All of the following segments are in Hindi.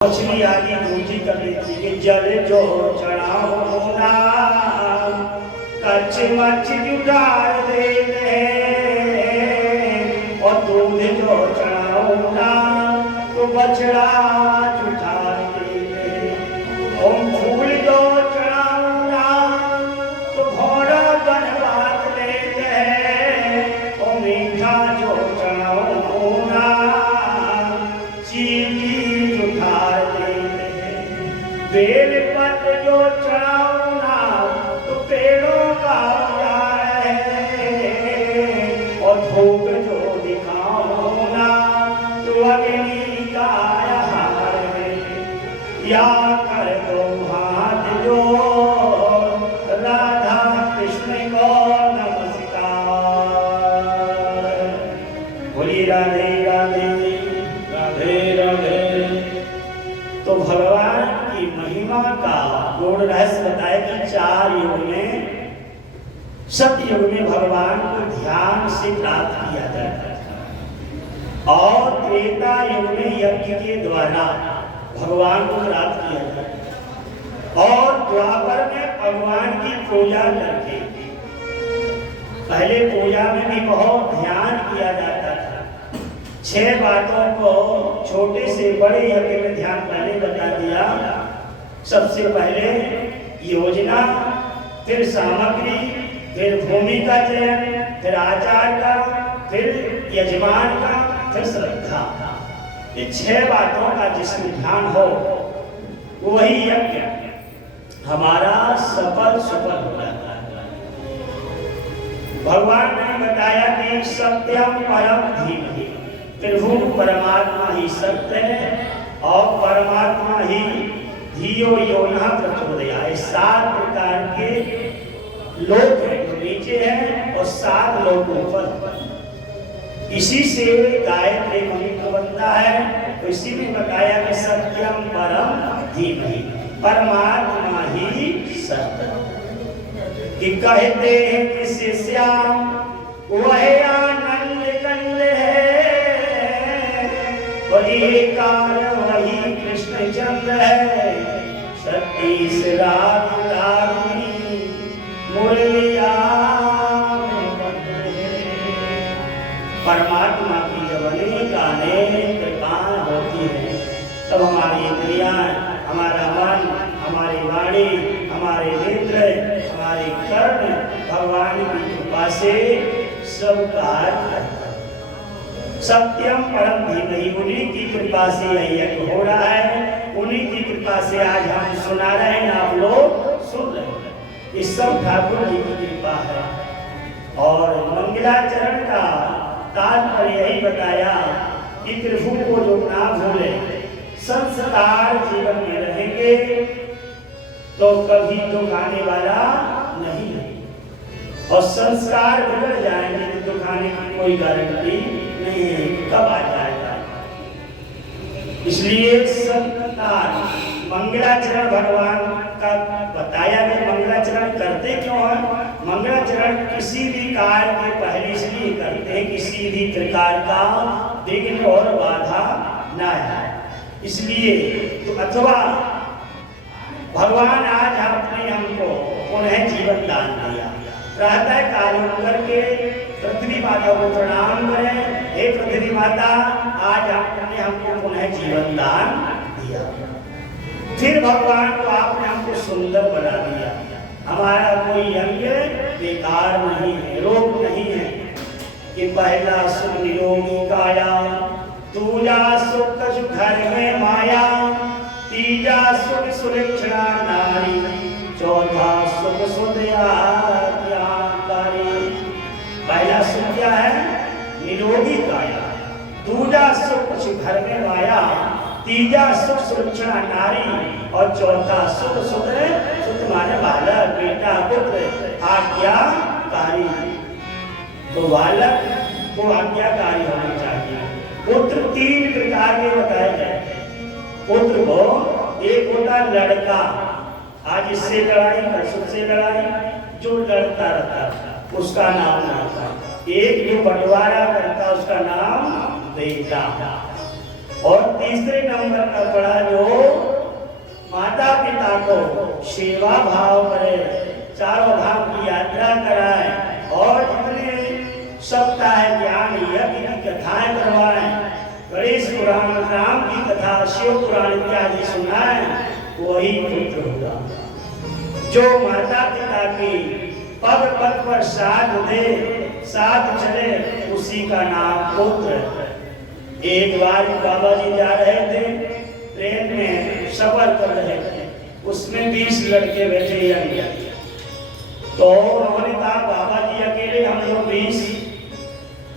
मछली आदि पूजी कर देती कि जल जो चढ़ाओ होना कच्चे मच्छ जुटार दे और दूध जो चढ़ाओ ना तो बछड़ा जुटार दे और फूल जो चढ़ाओ ना तो घोड़ा बनवात ले और मीठा जो चढ़ाओ ना चीनी बेल पत्र जो चढ़ाओ ना तो पेड़ों का उजाड़ है और धूप जो दिखाओ ना तो अग्नि का आहार है या कर दो हाथ जो राधा कृष्ण को नमस्कार। बोलिए राधे राधे राधे राधे। तो भगवान की महिमा का गूढ़ रहस्य बताया कि 4 युग में, सतयुग में भगवान को ध्यान से प्राप्त किया जाता था और त्रेता युग में यज्ञ के द्वारा भगवान को प्राप्त किया जाता और द्वापर में भगवान की पूजा करके, पहले पूजा में भी बहुत ध्यान किया जाता था। 6 बातों को छोटे से बड़े यज्ञ में ध्यान पहले बता दिया। सबसे पहले योजना, फिर सामग्री, फिर भूमि का चयन, फिर आचार का, फिर यजमान का, फिर श्रद्धा। ये 6 बातों का जिसमें ध्यान हो वही यज्ञ हमारा सफल सुफल हो जाता है। भगवान ने बताया कि सत्यम परम धीमहि, प्रभु परमात्मा ही सत्य है और परमात्मा ही धियो यो नः प्रचोदयात्। 7 प्रकार के लोक हैं जो नीचे हैं और 7 लोक ऊपर। इसी से गायत्री मंत्र बनता है। तो इसी में बताया कि सत्यम परम धीमहि, परमात्मा ही सत्य। कि कहते हैं कि शिष्याम वह आनंद कंद है, वही काल वही कृष्ण चंद्र है, 36 राग रागिनी मुरलिया में बंद है। परमात्मा की जब अनेक अनेक कृपाएं होती हैं तब हमारी इंद्रियां, हमारा मन, हमारी वाणी, हमारे नेत्र, हमारे कर्ण भगवान की कृपा से सब कार्य करते हैं। सत्यम परम धीमहि, उन्हीं की कृपा से यह यज्ञ हो रहा है, उन्हीं की कृपा से आज हम सुना रहे हैं, आप लोग सुन रहे हैं। इस सब ठाकुर जी की कृपा है। और मंगलाचरण का तात्पर्य यही बताया कि प्रभु को जो ना भूले, संस्कार जीवन में रहेंगे तो कभी दुख आने वाला नहीं है, और संस्कार बिगड़ जाएंगे तो दुख आने की कोई गारंटी नहीं है कब आ जाएगा। इसलिए संस्कार मंगलाचरण भगवान का बताया गया। मंगलाचरण करते क्यों है? मंगलाचरण किसी भी कार्य के पहले इसलिए करते हैं किसी भी प्रकार का विघ्न और बाधा न आए, इसलिए। तो अथवा भगवान आज आपने हमको पुनः जीवन दान दिया, प्रातः काल करके पृथ्वी माता को प्रणाम करें। हे पृथ्वी माता, आज आपने हमको पुनः जीवन दान दिया। फिर भगवान को आपने हमको सुंदर बना दिया। हमारा कोई यज्ञ बेकार नहीं है, रोग नहीं है। कि पहला सुख निरोगी काया, दूजा सुख कछु घर में माया, तीजा सुख सुलक्षणा नारी, चौथा सुख सुदया त्यागकारी। पहला सुख क्या है? निरोगी काया। दूजा सुख कुछ घर में माया, तीजा सुख सुलक्षणा नारी, और चौथा सुख सुध सुध माने बालक, बेटा, पुत्र, आज्ञाकारी। तो बालक को आज्ञाकारी होना चाहिए। पुत्र 3 प्रकार के बताए गए। पुत्र को एक होता लड़का, आज इससे लड़ाई कल उससे लड़ाई, जो लड़ता रहता उसका नाम लड़का। एक जो बंटवारा करता उसका नाम बेटा। और तीसरे नंबर का पड़ा जो माता पिता को सेवा भाव करे, चारों धाम की यात्रा कराए और जितने सप्ताह ज्ञान यज्ञ की कथाएं करवाएं, गणेश पुराण, राम की कथा, शिव पुराण इत्यादि सुनाएं, वही पुत्र होगा। जो माता पिता की पग पग पर साथ दे, साथ चले, उसी का नाम पुत्र है। एक बार बाबा जी जा रहे थे, ट्रेन में सफर कर रहे थे, उसमें 20 लड़के बैठे यंग। तो उन्होंने कहा बाबा जी अकेले, हम लोग 20,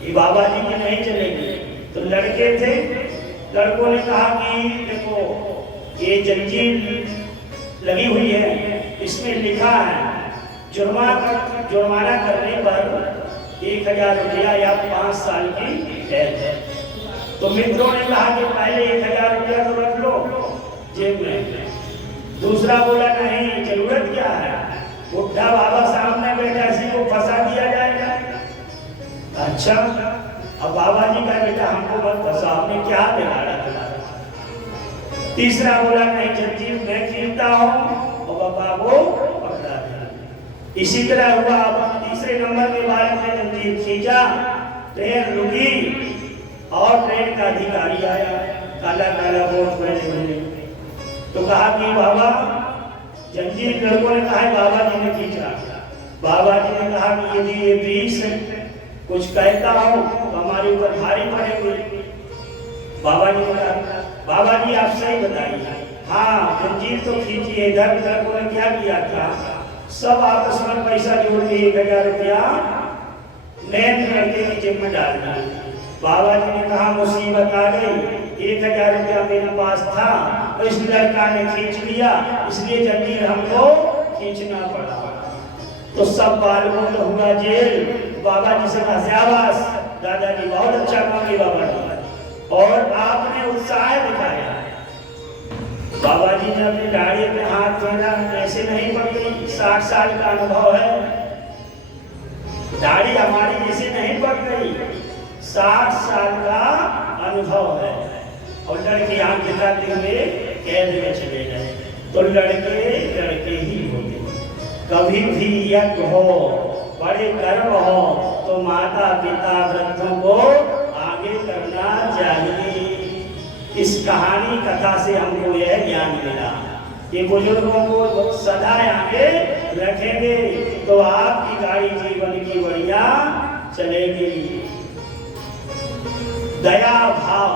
ये बाबा जी की नहीं चलेगी। तो लड़के थे, लड़कों ने कहा कि देखो ये जंजीर लगी हुई है, इसमें लिखा है जुर्माना करने पर 1000 रुपया या 5 साल की कैद। तो मित्रों ने कहा कि पहले 1000 रुपया तो रख लो जेब में। दूसरा बोला नहीं, जरूरत क्या है, बुढ़ा बाबा सामने बैठा, इसी को फंसा दिया जाएगा। अच्छा, अब बाबा जी का बेटा हमको मत फंसा, हमने क्या बिगाड़ा। तीसरा बोला नहीं, जंजीर मैं खींचता हूँ और बाबा को पकड़ा दिया। इसी तरह हुआ। अब तीसरे नंबर के बालक ने जंजीर खींचा, ट्रेन रुकी और ट्रेन का अधिकारी आया, काला काला कोट पहने हुए। तो कहा कि बाबा, जंजीर लड़कों ने कहा बाबा जी ने खींचा। बाबा जी ने कहा कि यदि ये 20 कुछ कहता हूँ तो हमारे ऊपर भारी पड़ेंगे। बाबा जी ने कहा बाबा जी आप सही बताइए। हाँ, जंजीर तो खींची है। इधर लड़कों ने क्या किया था, सब आपस में पैसा जोड़ के 1000 रुपया मेन लड़के की जेब में डाल दिया। बाबा जी ने कहा मुसीबत आ गई, 1000 रुपया मेरे पास था तो इस लड़का ने खींच लिया, इसलिए जंजीर हमको खींचना पड़ा। तो सब बालकों को हुआ जेल। बाबा जी से कहा शाबाश दादाजी, बहुत अच्छा काम किया बाबा जी, और आपने उत्साह दिखाया। बाबा जी ने अपनी दाढ़ी पे हाथ फेरा, ऐसे नहीं पड़ गई, 60 साल का अनुभव है, दाढ़ी हमारी जैसे नहीं पड़ गई, 60 साल का अनुभव है। और लड़के आंख दिखाते हुए कैद में चले गए। तो लड़के ही होंगे। कभी भी यज्ञ हो, बड़े कर्म हो, तो माता पिता वृद्धों को आगे करना चाहिए। इस कहानी कथा से हमको यह ज्ञान मिला कि बुजुर्गों को सदा आगे रखेंगे तो आपकी गाड़ी जीवन की बढ़िया चलेगी। दया भाव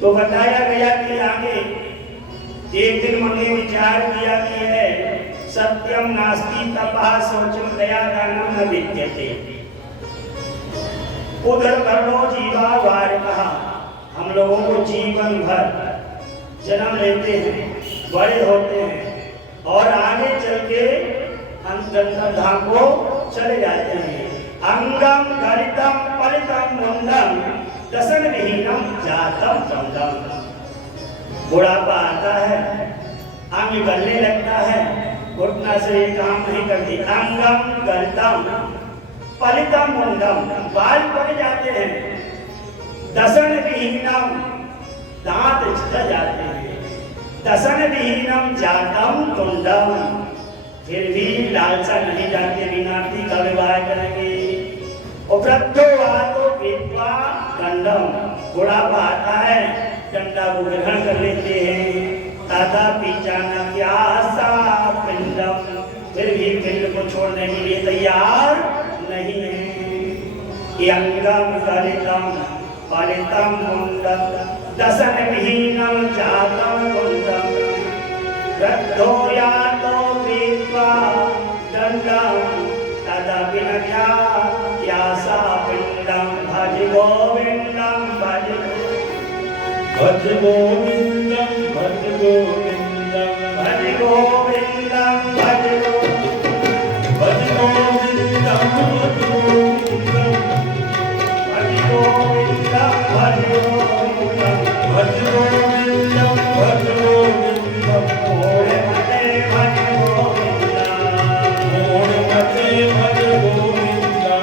तो बताया गया कि आगे एक दिन मन ने विचार किया कि है सत्यम नास्ति तपः शौचम दया दानम न विद्यते। उधर कर्णो जीवा वार कहा, हम लोगों को जीवन भर जन्म लेते हैं, बड़े होते हैं और आगे चल के अंतर धाम को चले जाते हैं। अंगम गरितम पलितम मुंडम दसन विहीनम जातम चंदम। बुढ़ापा आता है, अंग गलने लगता है, घुटना से काम नहीं करती। अंगम गरितम पलितम मुंडम, बाल पड़ जाते हैं। दसन विहीनम, दांत झड़ जाते हैं। दसन विहीनम जातम तुंडम, फिर भी लालसा नहीं जाते, बिनाती का विवाह करेंगे। और वृद्धो आतो विद्वा दंडम, बुढ़ापा आता है, डंडा को ग्रहण कर लेते हैं। दादा पीछाना क्या सा पिंडम, फिर भी पिंड को छोड़ने के लिए तैयार नहीं है। अंगम गरितम पलितम मुंडम दसन विहीनम जातम तुंडम। वृद्धो यातो विद्वा दंडम तदपि न क्या सा पिंडम। भज गोविंदम भज भज गोविंदम भज गोविंदम भज गोविंदम भज भज गोविंदम भज गोविंदम भज गोविंदम भज गोविंदम भज गोविंदम भज गोविंदम। मोरे मते भज गोविंदम, मोर मते भज गोविंदम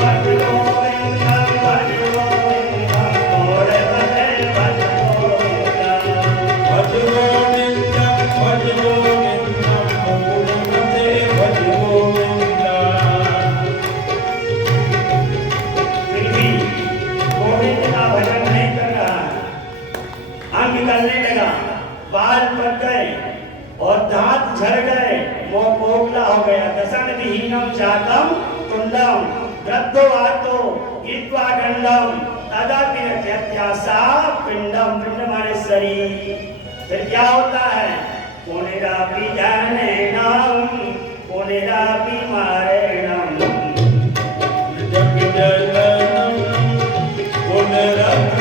भज गोविंदम भज गोविंदम। मोरे मते भज जलने लगा, बाल पक गए और दांत झड़ गए, मुंह पोगला हो गया। दशन विहीनम चाकम तुंडम वृद्धो आतो गीत्वा दंडम तदापि न त्यत्यासा पिंडम। पिंड माने शरीर। फिर क्या होता है? पुनरापि जननम पुनरापि मरणम। जग जननम पुनरपि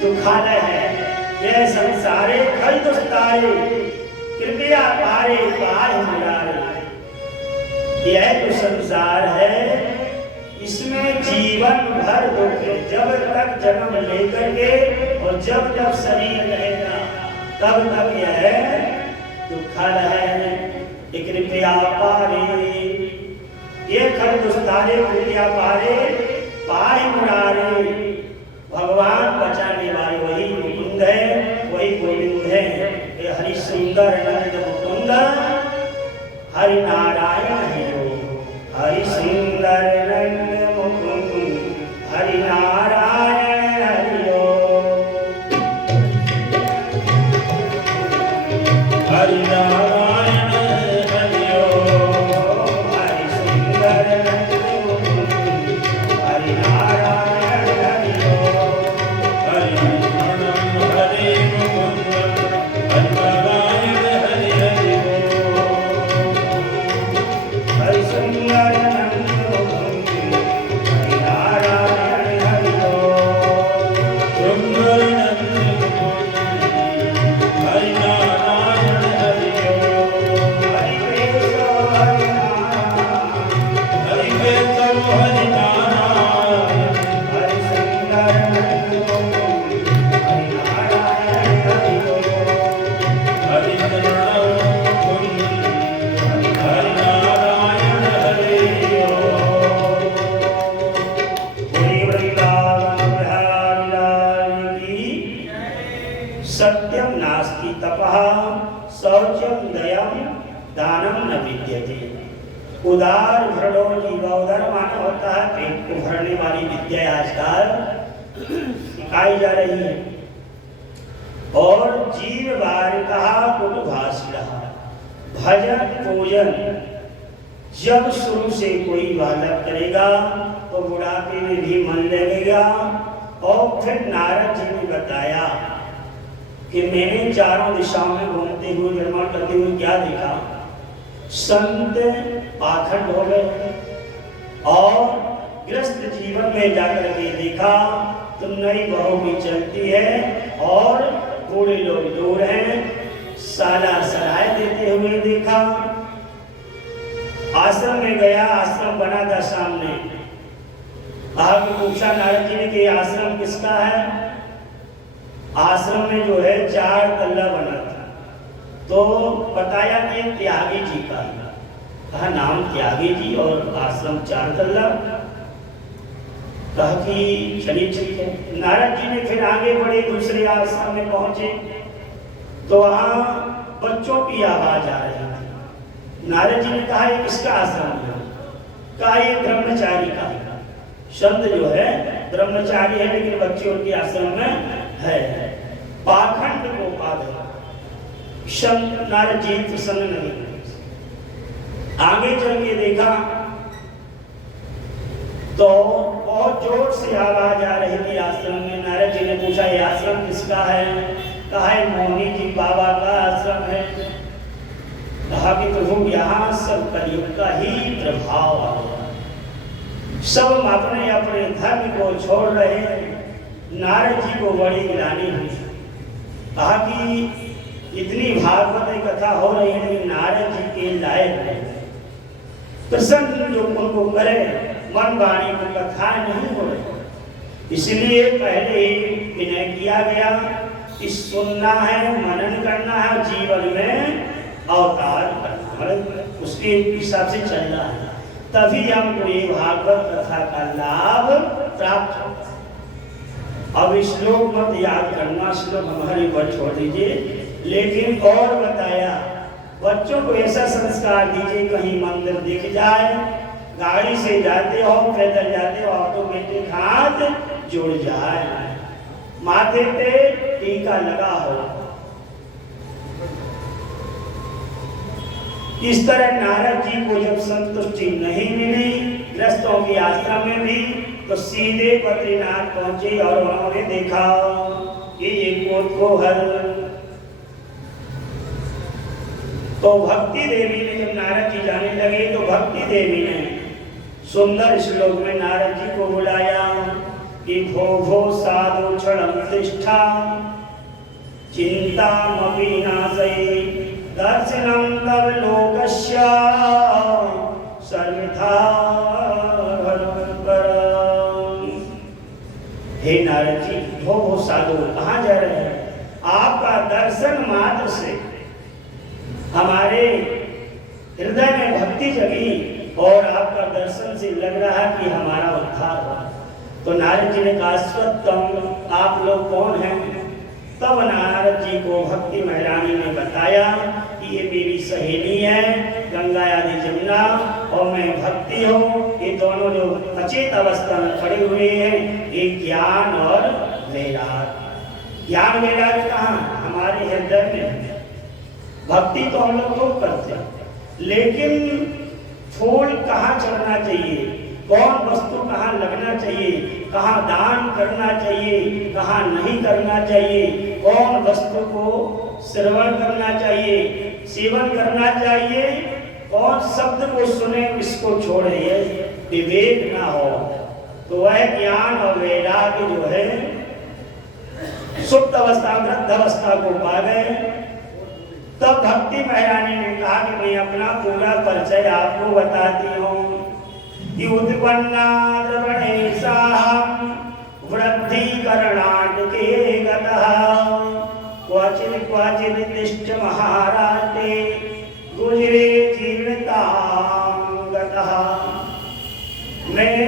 दुखालय है। यह संसारे खल दुस्तारे कृपया पारे पार मुरारे। यह जो संसार है इसमें जीवन भर दुख है। जब तक जन्म लेकर के और जब जब शरीर रहेगा तब तक यह दुखालय है। कृपया पारे ये खल दुस्तारे कृपया पारे पार मुरारे। भगवान बचाने वाले वही मुकुंद है, वही गोविंद है। ये हरि सुंदर नंद मुकुंद हरि नारायण है। हरि सुंदर नंद मुकुंद हरि नारायण हरि हरि नारायण हरि हरि सुंदर नंद मुकुंद हरि नारायण सत्यम नास्ति तपः शौचम दयम दानम न विद्यते। उदार भरणो जीवा। उदार माना होता है पेट को भरने वाली विद्या आजकल सिखाई जा रही है। और जीव बार कहा कुटुभाषिणः भजन पूजन जब शुरू से कोई बालक करेगा तो बुढ़ापे में भी मन लगेगा। और फिर नारद जी ने बताया कि मैंने चारों दिशाओं में घूमते हुए निर्माण करते हुए क्या देखा? संत पाखंड हो गए और गृहस्थ जीवन में जाकर के देखा तो नई बहू भी चलती है और बूढ़े लोग दूर हैं, साला सराय देते हुए देखा। आश्रम में गया, आश्रम बना था सामने। आगे पूछा नारद जी ने कि आश्रम किसका है? आश्रम में जो है 4 तल्ला बना था। तो बताया कि त्यागी जी का। कहा नाम त्यागी जी और आश्रम 4 तल्ला। कहा कि चलिए ठीक है। नारद जी ने फिर आगे बढ़े, दूसरे आश्रम में पहुंचे तो वहां बच्चों की आवाज आ रही थी। नारद जी ने कहा ये किसका आश्रम है? कहा ये ब्रह्मचारी का। शब्द जो है ब्रह्मचारी है लेकिन बच्चे उनके आश्रम में है। पाखंड को पाद शब्द नारद जी प्रसन्न नहीं। आगे चल के देखा तो बहुत जोर से आवाज आ रही थी आश्रम में। नारद जी ने पूछा ये आश्रम किसका है? कहा है मोहनी जी बाबा का आश्रम है। कहा कि प्रभु यहाँ सब कलयुग का ही प्रभाव आ गया, सब अपने अपने धर्म को छोड़ रहे हैं। नारद जी को बड़ी गिलानी हुई। कहा कि इतनी भागवत कथा हो रही है लेकिन नारद जी के लायक है। प्रसन्न जो उनको करे मन वाणी को कथा नहीं हो रही, इसलिए पहले ही विनय किया गया कि सुनना है, मनन करना है, जीवन में अवतार करना, मतलब उसके हिसाब से चलना है, तभी हमको ये भागवत कथा का लाभ प्राप्त होगा। अब श्लोक मत याद करना, श्लोक हमारी पर छोड़ दीजिए, लेकिन और बताया बच्चों को ऐसा संस्कार दीजिए कहीं मंदिर दिख जाए, गाड़ी से जाते हो, पैदल जाते हो, ऑटोमेटिक हाथ जुड़ जाए, माथे पे टीका लगा हो। इस तरह नारद जी को जब संतुष्टि नहीं मिली ग्रस्तों के आश्रम में भी, तो सीधे बद्रीनाथ पहुंचे और उन्होंने देखा कि ये कोतकोहल। तो भक्ति देवी ने जब नारद जी जाने लगे तो भक्ति देवी ने सुंदर श्लोक में नारद जी को बुलाया कि भो भो साधु क्षणं तिष्ठा चिंतामपि नाशये दर्शनं तव लोकस्य सर्वथा भयंकरम्। हे नारद जी, भो भो साधु, कहाँ जा रहे हैं? आपका दर्शन मात्र से हमारे हृदय में भक्ति जगी और आपका दर्शन से लग रहा है कि हमारा उद्धार हो। तो नारद जी ने कहा स्वतम, आप लोग कौन हैं? तब नारद जी को भक्ति महारानी ने बताया कि ये मेरी सहेली है गंगा आदि जमुना और मैं भक्ति हूँ। ये दोनों जो अचेत अवस्था में खड़े हुए हैं, ये ज्ञान और वैराग। ज्ञान वैराग कहाँ? हमारे हृदय में। भक्ति तो हम लोग खूब करते हैं, लेकिन फूल कहाँ चढ़ना चाहिए, कौन वस्तु कहाँ लगना चाहिए, कहाँ दान करना चाहिए, कहाँ नहीं करना चाहिए, कौन वस्तु को श्रवण करना चाहिए, सेवन करना चाहिए, कौन शब्द को सुने किसको छोड़े, ये विवेक ना हो तो वह ज्ञान और वैराग्य जो है सुप्त अवस्था वृद्ध अवस्था को पा गए। तब भक्ति महारानी ने कहा कि मैं अपना पूरा परिचय आपको बताती हूँ कि उत्पन्ना द्रवणेशाहं वृद्धि करणाटके गतः क्वचित् क्वचित् तिष्ठ महाराष्ट्रे गुजरे जीर्णतां गतः। मैं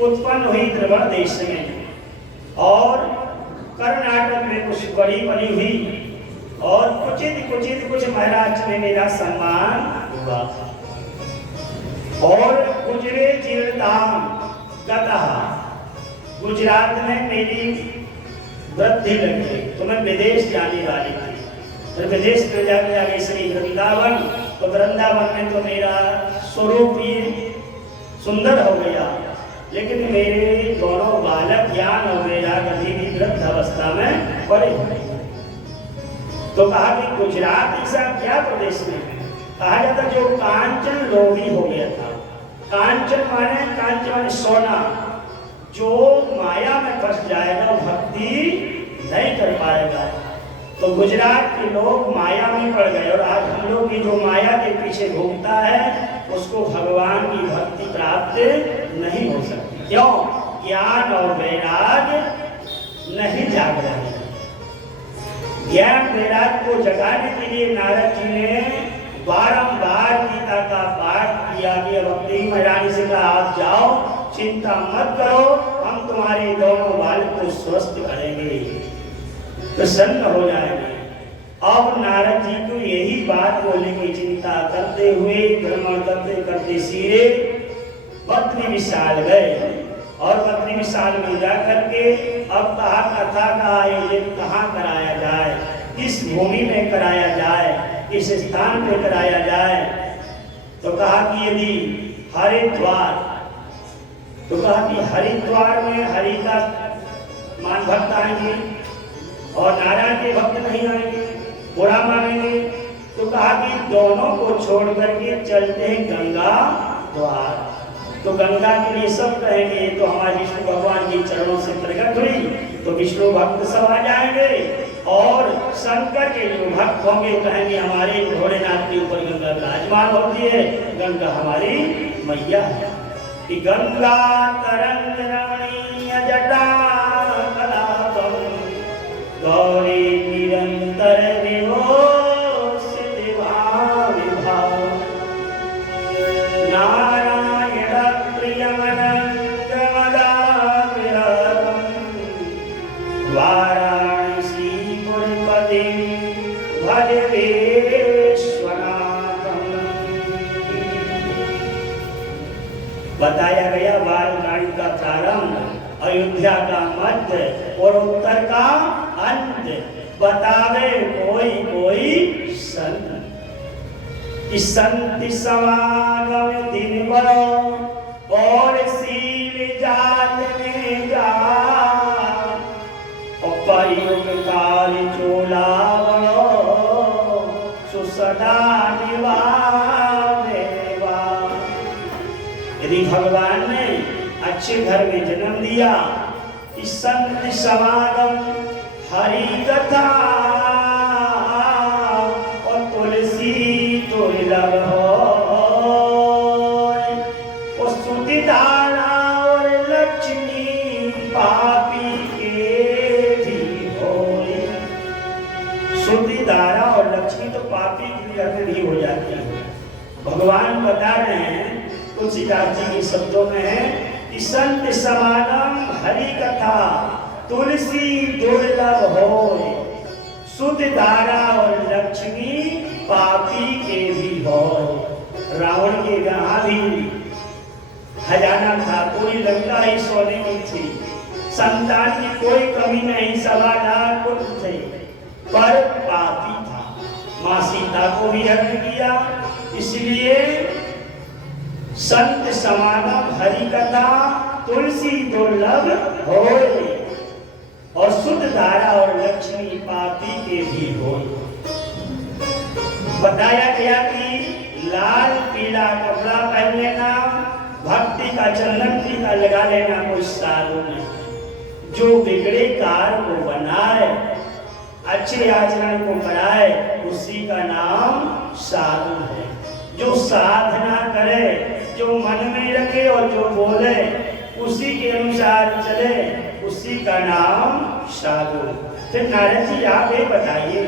उत्पन्न हुई द्रवण देश में और कर्नाटक में कुछ बड़ी बड़ी हुई और कुछ महाराष्ट्र में मेरा सम्मान हुआ और गुजरे जीर्णतां गतः, गुजरात में मेरी वृद्धि लग गई तो मैं विदेश जाने वाली थी। फिर विदेश में जाके श्री वृंदावन, तो वृंदावन में तो मेरा स्वरूप ही सुंदर हो गया, लेकिन मेरे दोनों बालक ज्ञान और वैराग अभी भी वृद्ध अवस्था में पड़े हुए। तो कहा कि गुजरात ऐसा क्या प्रदेश में है, कहा जाता जो कांचन लोभी हो गया था। कांचन माने सोना, जो माया में फंस जाएगा भक्ति नहीं कर पाएगा। तो गुजरात के लोग माया में पड़ गए और आज हम लोग की जो माया के पीछे घूमता है उसको भगवान की भक्ति प्राप्त नहीं हो सकती। क्यों? ज्ञान और वैराग नहीं जाग रहे। ज्ञान वैराग को जगाने के लिए नारद जी ने बारंबार गीता का पाठ किया कि भक्ति महारानी से कहा आप जाओ, चिंता मत करो, हम तुम्हारे दोनों बालक को स्वस्थ करेंगे, प्रसन्न हो जाएंगे। अब नारद जी को यही बात बोलने की चिंता करते हुए भ्रमण करते करते सीधे बद्री विशाल गए और बद्री विशाल में जाकर के अब कहा कथा का आयोजन कहाँ कराया जाए, किस भूमि में कराया जाए, किस स्थान पे कराया जाए। तो कहा कि यदि हरिद्वार, तो कहा कि हरिद्वार में हरि का मान भक्त आएंगे और नारायण के भक्त नहीं आएंगे, बुरा मानेंगे। तो कहा कि दोनों को छोड़ करके चलते हैं गंगा द्वार। तो गंगा के लिए सब कहेंगे तो हमारे विष्णु भगवान के चरणों से प्रकट हुई तो विष्णु भक्त सब आ जाएंगे और शंकर के जो भक्त होंगे कहेंगे हमारे भोलेनाथ के ऊपर गंगा विराजमान होती है, गंगा हमारी मैया है। कि गंगा तरंग रमणीय जटा कलापम गौरी निरंतर विभूषित भाव नारायण प्रियमनंत मदाविरतम वाराणसी पुरपति भज विश्वनाथम। बताया गया बालकांड का प्रारंभ, अयोध्या का मध्य और उत्तर का अंत। बतावे कोई कोई संत, इस संत समागम दिन बड़ो और सील जात में जा उपयोग काल चोला बड़ो सुसदा निवावेवा। यदि भगवान ने अच्छे घर में जन्म दिया, इस संत समागम हरि कथा और तुलसी दुर्लभ और स्तुति दाना और लक्ष्मी पापी के भी होए। स्तुति दाना और लक्ष्मी तो पापी के घर में भी हो जाती है। भगवान बता रहे हैं तुलसीदास जी के शब्दों में है कि संत समागम हरि कथा तुलसी दुर्लभ होए, शुद्ध दारा और लक्ष्मी पापी के भी होए। रावण के यहाँ भी खजाना था, पूरी लंका ही सोने की थी, संतान की कोई कमी नहीं, 1.25 पुत्र थे, पर पापी था। माँ सीता को भी हरण किया। इसलिए संत समागम हरि कथा तुलसी दुर्लभ होए और शुद्ध धारा और लक्ष्मी पापी के भी होए। बताया गया कि लाल पीला कपड़ा पहन लेना, भक्ति का चंदन टीका लगा लेना कोई साधु नहीं। जो बिगड़े कार को बनाए, अच्छे आचरण को कराए, उसी का नाम साधु है। जो साधना करे, जो मन में रखे और जो बोले उसी के अनुसार चले, उसी का नाम साधु। फिर नारद जी आप ये बताइए,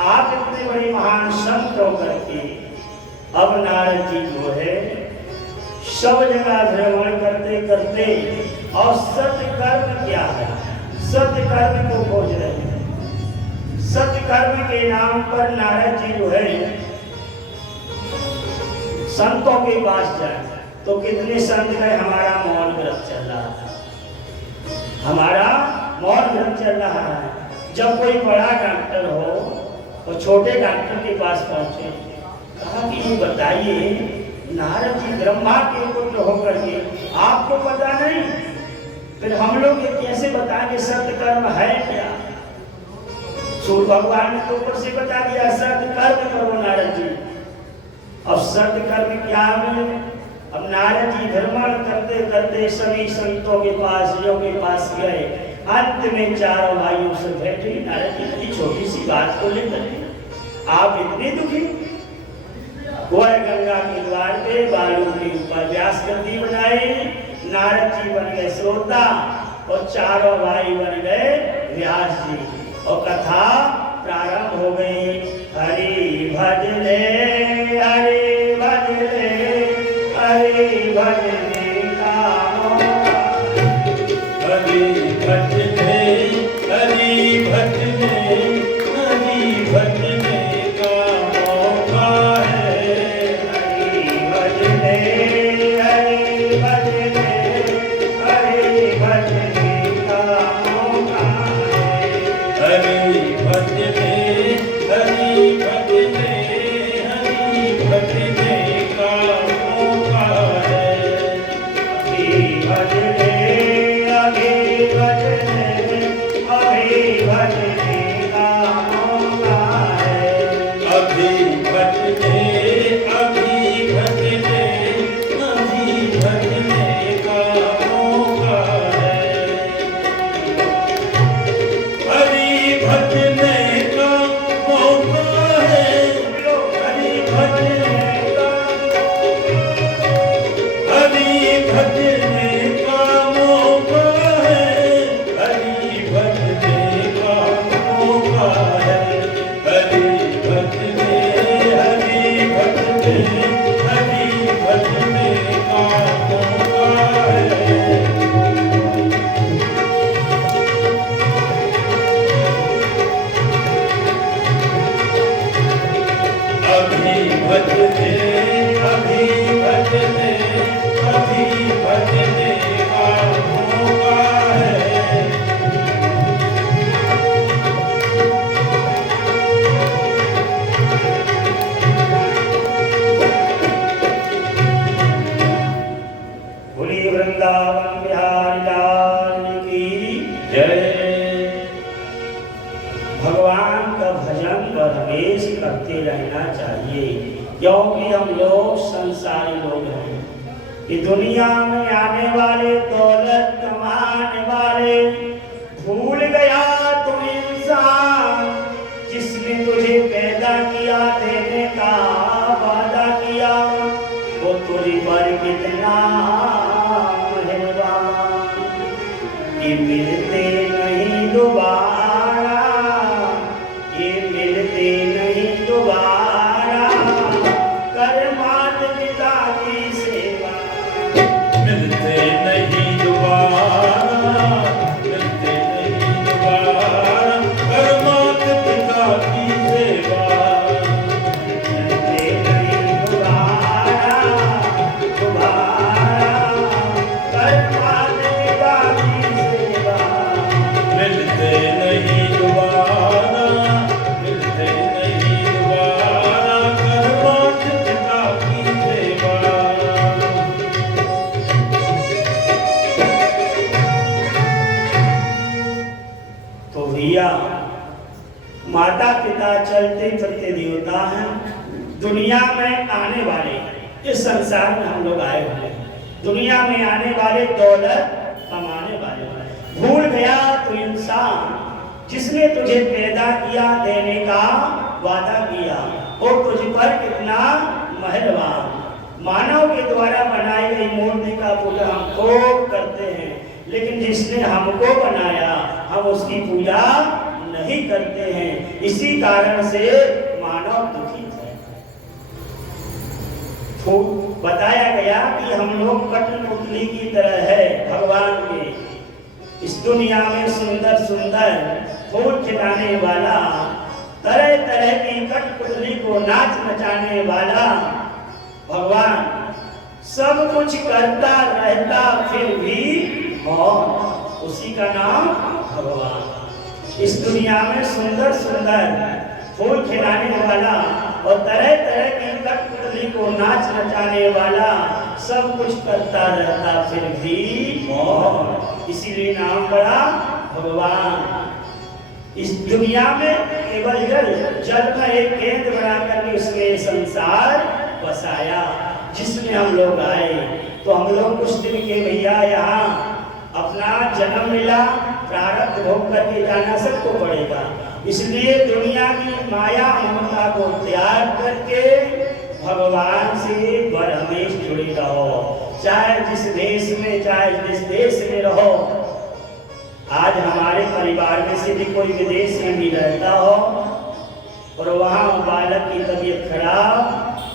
आप इतने बड़े महान संत होकर के अब नारद जी जो है सब जगह भ्रमण करते करते और सत्कर्म क्या है, सत्कर्म को खोज रहे हैं। सत्कर्म के नाम पर नारद जी जो है संतों के पास जाए तो कितने संत गए, हमारा मौन व्रत चल रहा है, हमारा मौन व्रत चल रहा है। जब कोई बड़ा डॉक्टर हो और छोटे डॉक्टर के पास पहुंचे, कहा कि ये बताइए नारद जी ब्रह्मा के पुत्र होकर के आपको पता नहीं, फिर हम लोग ये कैसे बताएंगे सत्कर्म है क्या? सूर्य भगवान ने तो ऊपर से बता दिया सत्कर्म करो नारद जी। अब सत्कर्म क्या है? अब नारद जी भ्रमण करते करते सभी संतों के पास, यों के पास गए। अंत में चारों भाइयों से बैठे, नारद जी इतनी छोटी सी बात को लेकर आप इतने दुखी? वह गंगा के द्वार पे बालू के ऊपर व्यास गद्दी बनाई, नारद जी बन गए श्रोता और चारों भाई बन गए व्यास जी, और कथा प्रारंभ हो गई। हरि भज ले, हरि भज ले, हरि भज ले कामो, हरि भज ले, हरि भज ले, हरि भज भजते अभी भजते अभी भजते कामों का है। बोलिए वृंदावन बिहारी लाल की जय। भगवान का भजन व रमेश करते रहना चाहिए, क्योंकि हम लोग संसारी लोग हैं। ये दुनिया में आने वाले, दौलत कमाने वाले, भूल गया तुम इंसान जिसने तुझे पैदा किया, देने का वादा किया, वो तुझ पर कितना मेहरबान। ये मिलते नहीं दोबारा, ये मिलते नहीं दोबारा, कर मात पिता की सेवा। मिलते नहीं दोबारा, मिलते नहीं दोबारा, कर मात पिता की सेवा। मिलते नहीं दोबारा, दोबारा, कर मात पिता की सेवा। मिलते नहीं दोबारा, मिलते नहीं दोबारा, कर मात पिता की सेवा। तो भैया, माता पिता चलते फिरते देवता हैं, दुनिया में आने वाले, इस संसार में हम लोग आए हुए हैं, दुनिया में आने वाले, दौलत कमाने वाले। भूल गया तो इंसान जिसने तुझे पैदा किया, देने का वादा किया, और तुझ पर कितना मेहरबान। मानव के द्वारा बनाई गई मूर्ति का पूजा हम खूब करते हैं, लेकिन जिसने हमको बनाया हम उसकी पूजा नहीं करते हैं। इसी कारण से मानव दुखित है। तो बताया गया कि हम लोग कठपुतली की तरह है भगवान के। इस दुनिया में सुंदर सुंदर फूल खिलाने वाला, तरह तरह की कठपुतली को नाच नचाने वाला भगवान सब कुछ करता रहता, फिर भी मौन, उसी का नाम भगवान। इस दुनिया में सुंदर सुंदर फूल खिलाने वाला और तरह तरह की कठपुतली को नाच नचाने वाला, सब कुछ करता रहता, फिर भी मौन, इसीलिए नाम पड़ा भगवान। इस दुनिया में केवल जल में एक केंद्र बना करके उसमें संसार बसाया, जिसमें हम लोग आए। तो हम लोग कुछ दिन के भैया यहाँ अपना जन्म मिला, प्रारब्ध भोग करके जाना सबको पड़ेगा। इसलिए दुनिया की माया ममता को त्याग करके भगवान से बरहमेश जुड़े रहो, चाहे जिस देश में, चाहे जिस देश में रहो। आज हमारे परिवार में से भी कोई विदेश में भी रहता हो और वहाँ बालक की तबीयत खराब,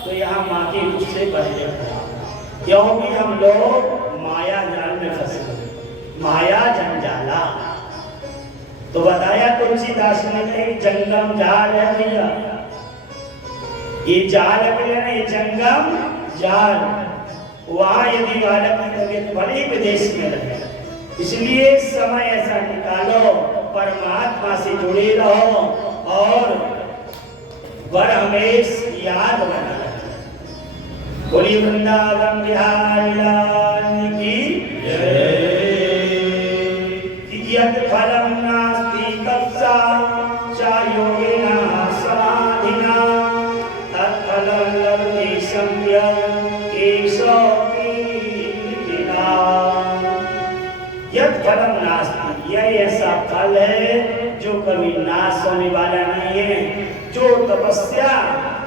तो यहाँ माँ की उससे पहले खराब, क्योंकि हम लोग माया जाल में फंसे, माया जंजाला। तो बताया तुलसीदास ने कही जंगम जाल है भैया, ये जाल अकेले नहीं, जंगम जाल। वहाँ यदि बालक की तबीयत बड़ी विदेश में रहे, इसलिए समय ऐसा निकालो, परमात्मा से जुड़े रहो और बरहमेश याद बना। बोलिए वृंदावन बिहारी लाल की जय। यत् फलं नास्ति तपसा च योगिना समाधिना, तत्फलं लभते सम्यक् केशव कीर्तिना। यत् फलं नास्ति, यह ऐसा फल है जो कभी नाश होने वाला नहीं है, जो तपस्या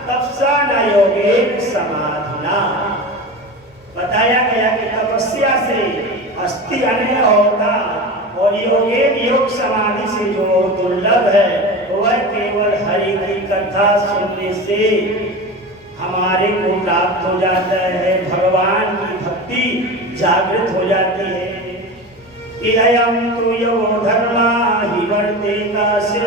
तपसा न योगेन समाधिना। बताया गया कि तपस्या से अस्थि अनय होगा और योगेन योग समाधि से जो दुर्लभ है, वह केवल हरि की कथा सुनने से हमारे को प्राप्त हो जाता है। भगवान की भक्ति जागृत हो जाती है। इदयं तु यो धर्मा हि वर्तेकास्य।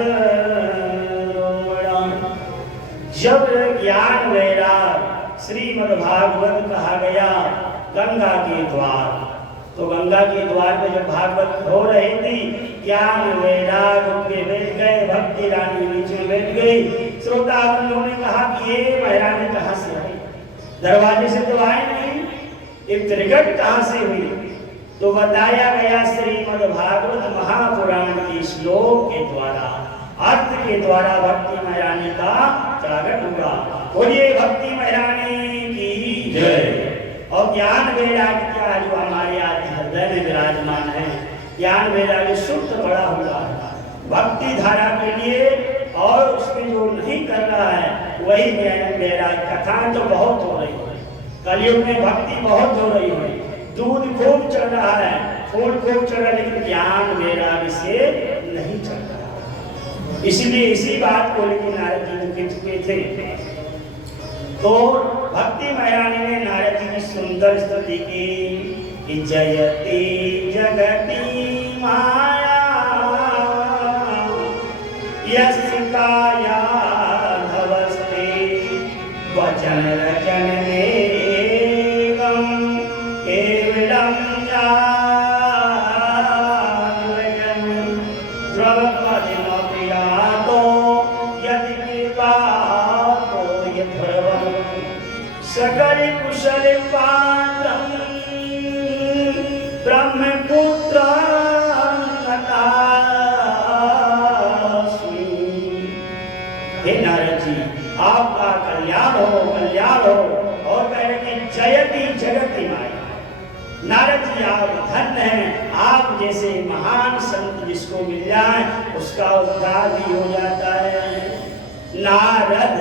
जब ज्ञान वैराग श्रीमद् भागवत कहा गया गंगा के द्वार। तो गंगा के द्वार पे जब भागवत हो रही थी, ज्ञान वैराग पे बैठ गए, भक्ति रानी बीच में बैठ गई। श्रोतागणों ने कहा कि ये महारानी कहाँ से आई, दरवाजे से तो आए नहीं, एक त्रिगट कहाँ से हुई। तो बताया गया श्रीमद् भागवत महापुराण के श्लोक के द्वारा, अर्थ के द्वारा भक्ति महारानी का जागरण हुआ। बोलिए भक्ति महारानी की जय। और ज्ञान वैराग क्या जो हमारे आज हृदय में विराजमान है, ज्ञान वैराग शुद्ध बड़ा हुआ है भक्ति धारा के लिए, और उसमें जो नहीं कर रहा है वही ज्ञान वैराग। कथाएं तो बहुत हो रही है, कलयुग में भक्ति बहुत हो रही है, दूध खूब चल रहा है, फूल खूब चल रहा है, लेकिन ज्ञान वैराग से नहीं चल रहा। इसलिए इसी बात को लेकर नारद जी दुखी चुके थे। तो भक्ति महारानी ने नारद जी की सुंदर स्तुति की कि जयति जगति माया यस्य काया धवस्ते वचन रचन वेगम केवलम ज्ञानवजन द्रवपदिमप्रियातो यदि कृपातो यथर्वम् सकल कुशल पात्रम ब्रह्मपुत्र नतास्मि। हे नारद जी, आपका कल्याण हो, कल्याण हो। और कह रहे कि जयति जगति माया। नारद जी आप धन्य हैं, आप जैसे महान संत जिसको मिल जाए उसका उद्धार भी हो जाता है। नारद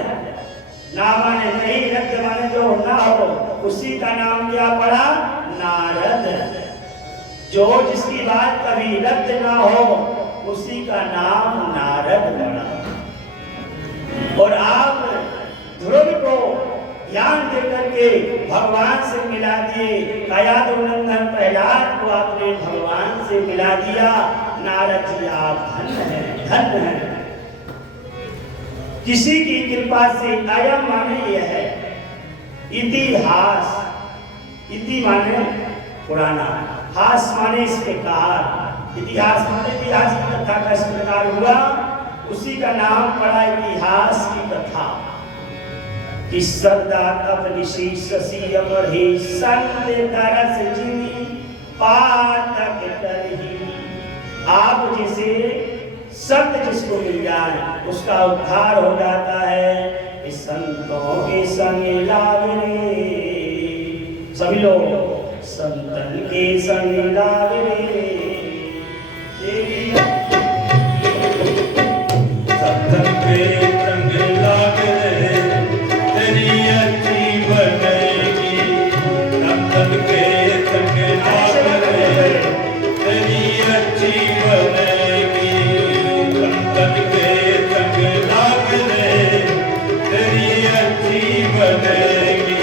ना माने नहीं, रद्द माने जो ना हो, उसी का नाम क्या पड़ा, नारद। जो जिसकी बात कभी रद्द ना हो उसी का नाम नारद पड़ा। और आप ध्रुव को ज्ञान देकर के भगवान से मिला दिए, कयादुनंदन प्रहलाद को आपने भगवान से मिला दिया। नारद जी आप धन्य हैं, धन्य हैं। किसी की कृपा से अयम माने यह है इतिहास, इति माने पुराना, हास माने इस प्रकार, इतिहास माने इतिहास की कथा का इस प्रकार हुआ, उसी का नाम पड़ा इतिहास की कथा। कि सदा तप ऋषि शशि अमरहि संत तरस जिनि पातक तरहि। आप जैसे संत जिसको मिल जाए उसका उद्धार हो जाता है। इस संतों के संग लाग रे, सभी लोग संतन के संग लाग रे। संतन के संग लाग रे, तेरी अच्छी बनेगी। संतन के संग लाग रे, तेरी अच्छी बनेगी। संतन के संग लाग रे, तेरी अच्छी बनेगी।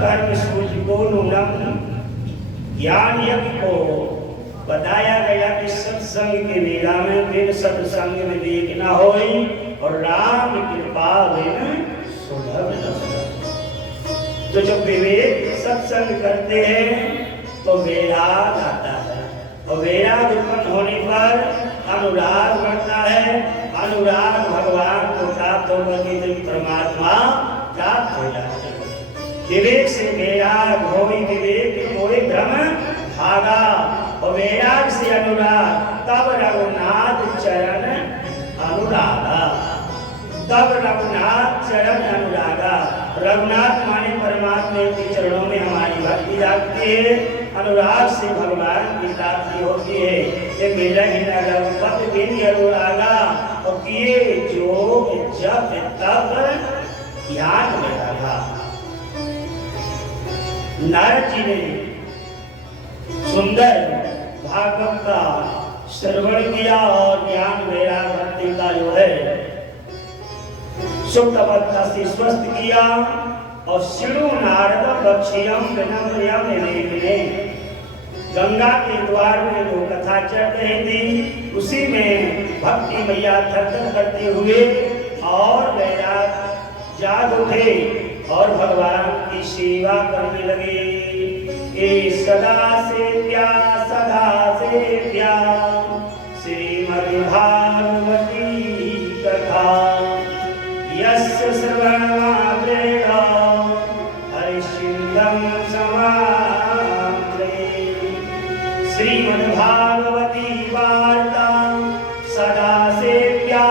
कर्म सूझ को नूनम ज्ञान यज्ञ को बताया गया कि सत्संग के बेला में फिर सत्संग में विवेक न होई और राम कृपा बिन सुलभ न सुलभ। तो जब विवेक सत्संग करते हैं तो वैराग आता है और वैराग उत्पन्न होने पर अनुराग बढ़ता है। अनुराग भगवान को प्राप्त होकर के परमात्मा प्राप्त हो जाते हैं। विवेक से वैराग होई विवेक कोई भ्रम भागा और वैराग से अनुराग तब रघुनाथ चरण अनुरागा। तब रघुनाथ चरण अनुरागा। रघुनाथ माने परमात्मा के चरणों में हमारी भक्ति जागती है। अनुराग से भगवान की प्राप्ति होती है। ये मेरा ही न रघुपत बिन अनुरागा और किए जो जब तब ज्ञान में लगा। नारद जी ने सुंदर भागवत का श्रवण किया और ज्ञान वैराग भक्ति का जो है सुप्त अवस्था से स्वस्थ किया और शिणु नारद बक्षियम विनम्रयम ने गंगा के द्वार में जो कथा चल रही थी उसी में भक्ति मैया थरथर करते हुए और वैराग जाग उठे और भगवान की सेवा करने लगे। ए सदा सेव्या श्रीमद् भागवती कथा यस्य श्रवणमात्रेण हरिश्चन्द्रं समाप्ते। श्रीमद् भागवती वार्ता सदा सेव्या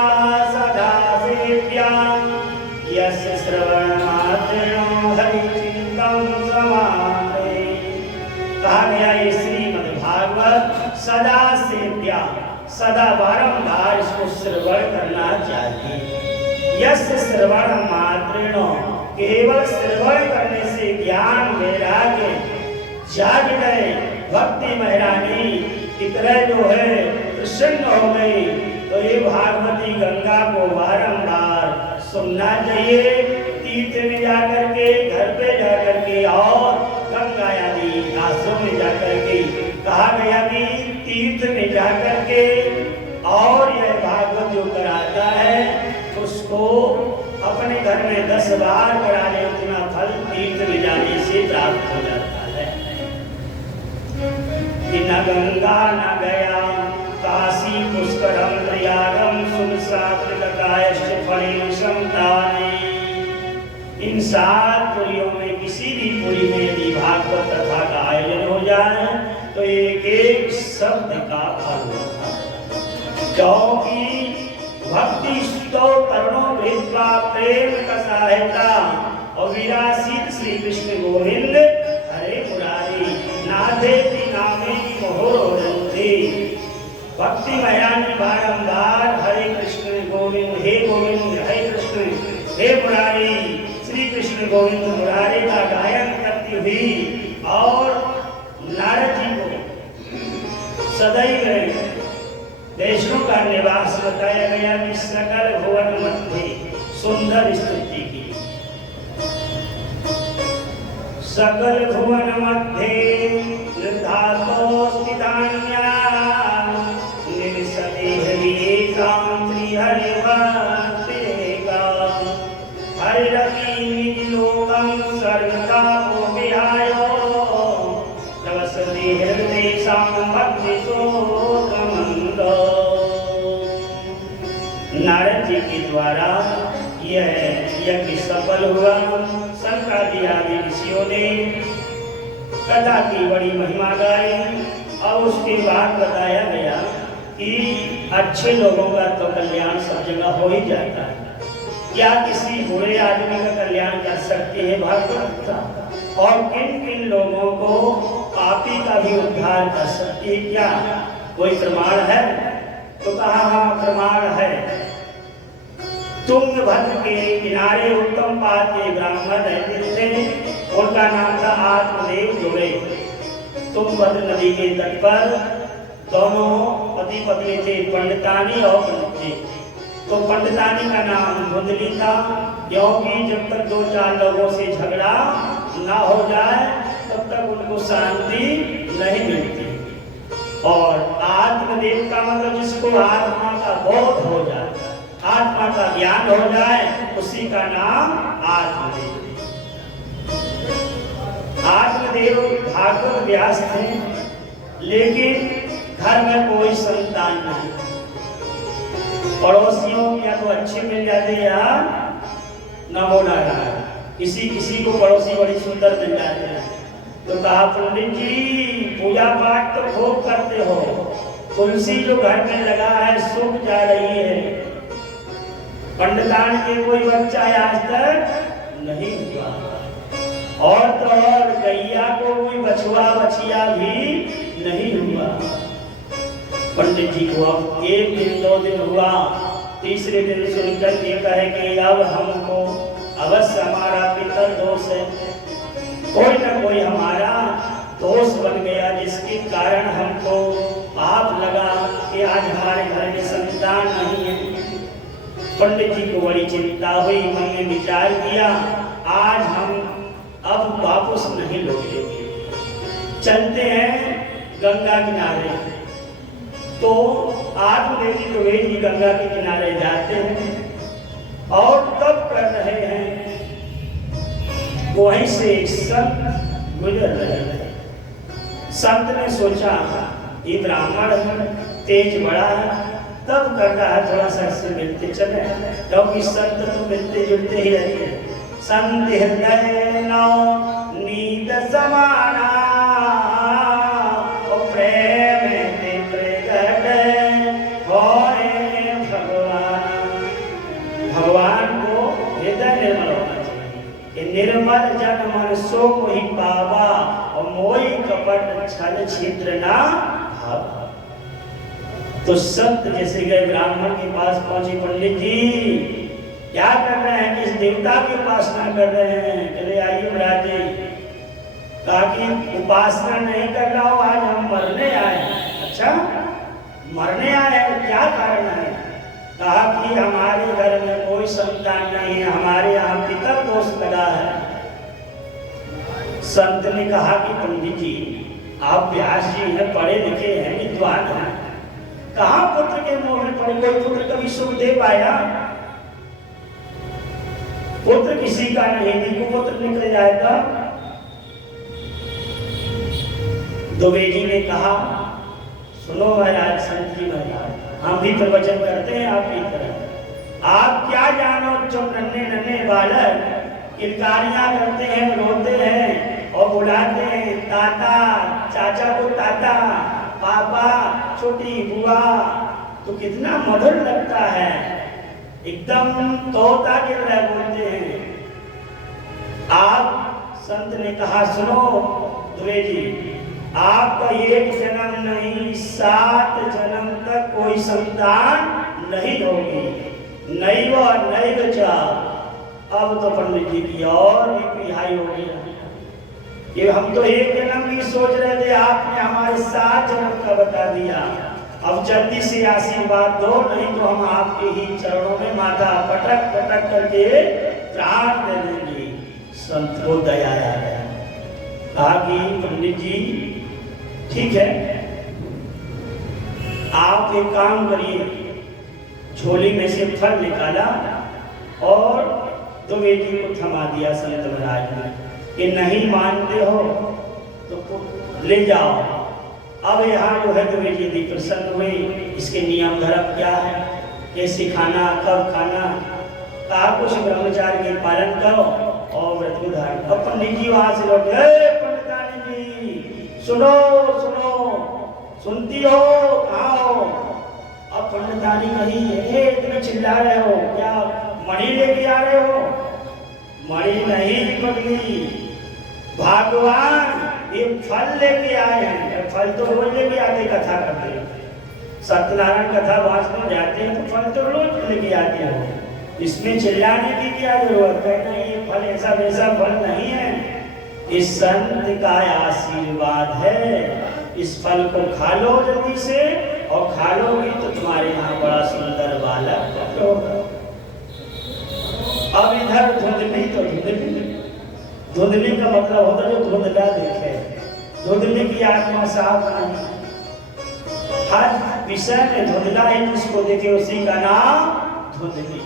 यस्य श्रवणमात्रेण हरिश्चन्द्रं समाप्ते। कहा गया ये श्रीमद् भागवत सदा सेव्या, सदा बारंबार इसको श्रवण करना चाहिए। यस्य श्रवण मात्रेण, केवल श्रवण करने से ज्ञान वैराग्य जाग गए। भक्ति महारानी की तरह जो है प्रसन्न हो गई। तो ये भागवती गंगा को बारंबार सुनना चाहिए। तीर्थ में जाकर के, घर पे जाकर के और गंगा आदि आश्रम में जाकर के कहा गया कि तीर्थ में जाकर के और यह भागवत जो कराता है उसको अपने घर में 10 बार करा ले, उतना फल तीर्थ में जाने से प्राप्त हो जाता है। कि न गंगा न गया काशी पुष्करम प्रयागम सुमसात्रकायश्च फणेन संताने। इन 7 पुरियों में किसी भी पुरी में यदि भागवत कथा का आयोजन हो जाए तो एक एक शब्द का फल होता है। क्योंकि भक्ति स्तोत्रणों भेदवा प्रेम का सहायता और विरासित श्री कृष्ण गोविंद हरे मुरारी नाथे नामे मोहरोधे। भक्ति महारानी बारंबार हरे कृष्ण गोविंद हरे कृष्ण हे मुरारी श्री कृष्ण गोविंद मुरारी का गायन करती हुई और नारद जी को सदैव वैष्णव का निवास बताया गया कि सकल भुवन मध्य सुंदर स्तुति की। सकल भुवन मध्य निर्धातो स्थितान्या निविशति हरियेषां श्री हरि भक्तेगा। हरिरपि निजलोकं सर्वतापो विहायो नवसति हृदयेषां भक्तिस्तोत्रमन्दो। नारद जी के द्वारा यह यज्ञ सफल हुआ। शंकरादि आदि ऋषियों ने कथा की बड़ी महिमा गाई और उसके बाद बताया गया कि अच्छे लोगों का तो कल्याण सब जगह हो ही जाता है। क्या किसी बुरे आदमी का कल्याण कर सकते हैं भागवत? और किन किन लोगों को पापी का भी उद्धार कर सकती है? क्या कोई प्रमाण है? तो कहा हाँ प्रमाण है। तुंगभद्र के किनारे उत्तम पाद के ब्राह्मण रहते थे, उनका नाम था आत्मदेव दुबे। तुंगभद्र नदी के तट पर दोनों पति पत्नी थे, पंडितानी और पंडित। तो पंडितानी का नाम धुंधली था, क्योंकि जब तक 2-4 लोगों से झगड़ा ना हो जाए तब तक उनको शांति नहीं मिलती। और आत्मदेव का मतलब जिसको आत्मा का बोध हो जाए, आत्मा का ज्ञान हो जाए, उसी का नाम आत्मदेव। आत्मदेव भागवत व्यास थे, लेकिन घर में कोई संतान नहीं। पड़ोसियों या तो अच्छे मिल जाते या नमो नारायण, किसी को पड़ोसी बड़ी सुंदर मिल जाते हैं। तो कहा पंडित जी पूजा पाठ तो खूब करते हो, तुलसी जो घर में लगा है सूख जा रही है, पंडितान के कोई बच्चा आज तक नहीं हुआ, और तो और गैया को कोई बछुआ बछिया भी नहीं हुआ। पंडित जी को अब 1 दिन 2 दिन हुआ, तीसरे दिन सुनकर के कहे कि अब हमको अवश्य हमारा पितर दोष है, कोई ना कोई हमारा दोष बन गया जिसके कारण हमको पाप लगा कि आज हमारे घर में संतान नहीं है। पंडित जी को बड़ी चिंता हुई, मन में विचार किया आज हम अब वापस नहीं लौटेंगे, चलते हैं गंगा किनारे। तो आत्मदेव जी तो वे जी गंगा के किनारे जाते हैं और तब कर रहे हैं, वहीं से एक संत गुजर रहे थे। संत ने सोचा ये ब्राह्मण है, तेज बड़ा है, तब कर रहा है थोड़ा सा इससे मिलते चले, क्योंकि संत तो मिलते जुलते ही रहते हैं। संत हृदय नौ नींद समाना और प्रेम ते प्रगट होए भगवान। भगवान को हृदय निर्मल होना चाहिए कि निर्मल जन मन सो मोहि पावा और मोहि कपट छल छिद्र ना भावा। तो संत जैसे गए ब्राह्मण के पास पहुंचे, पंडित जी क्या कर रहे हैं, किस देवता की उपासना कर रहे हैं? चले आइए महाराज जी, ताकि उपासना नहीं कर रहा हो, आज हम मरने आए। अच्छा मरने आए हैं, क्या कारण है? कहा कि हमारे घर में कोई संतान नहीं है, हमारे यहाँ पितर दोष लगा है। संत ने कहा कि पंडित जी आप व्यास जी हैं, पढ़े लिखे हैं, विद्वान हैं, कहाँ पुत्र के मोह में पड़े? कोई पुत्र कभी सुख दे पाया? पुत्र किसी का नहीं, पुत्र निकल जाएगा। दुबे जी ने कहा सुनो महाराज, संत जी महाराज, हम भी प्रवचन करते हैं आपकी तरह, आप क्या जानो, जो नन्हे नन्हे बालक किलकारियां करते हैं, रोते हैं और बुलाते हैं ताता, चाचा को ताता, पापा, छोटी बुआ, तो कितना मधुर लगता है, एकदम तोता के तरह बोलते हैं। आप संत ने कहा सुनो दुबे जी, आपका 1 जन्म नहीं 7 जन्म तक कोई संतान नहीं होगी, नहीं व नहीं चा। अब तो पंडित जी की और भी पिहाई हो गई कि हम तो 1 जन्म की सोच रहे थे, आपने हमारे 7 जन्म का बता दिया। अब जल्दी से आशीर्वाद दो, नहीं तो हम आपके ही चरणों में माथा पटक पटक करके प्राण दे देंगे। संत को दया आ गया, कहा कि पंडित जी ठीक है, आप एक काम करिए, झोली में से फल निकाला और दुबे जी को थमा दिया संत महाराज ने कि नहीं मानते हो तो ले जाओ। अब यहाँ जो है दुबे जी भी प्रसन्न हुए, इसके नियम धर्म क्या है, कैसे खाना, कब खाना, कहा कुछ ब्रह्मचार्य के पालन करो और व्रत को धारण। अब पंडित जी वहां से लौटे, पंडितानी जी सुनो सुनो, सुनती हो, कहाँ हो? अब पंडितानी कही इतने चिल्ला रहे हो, क्या मणि लेके आ रहे हो? मणि नहीं पगली, भगवान ये फल लेके आए हैं। फल तो रोज लेके आते, कथा करते हैं, सत्यनारायण कथा वाचने जाते हैं तो फल तो रोज लेके आते हो, इसमें चिल्लाने की क्या जरूरत है? नहीं, ये फल ऐसा वैसा फल नहीं है, इस संत का आशीर्वाद है, इस फल को खा लो जल्दी से, और खा लोगे तो तुम्हारे यहाँ बड़ा सुंदर बालक होगा। अब इधर धुंधली तो धुंधली, धुंधली का मतलब होता है जो धुंधला देखे, धुंधली की आत्मा साफ नहीं। हर विषय में धुंधला है, जिसको देखे उसी का नाम धुंधली।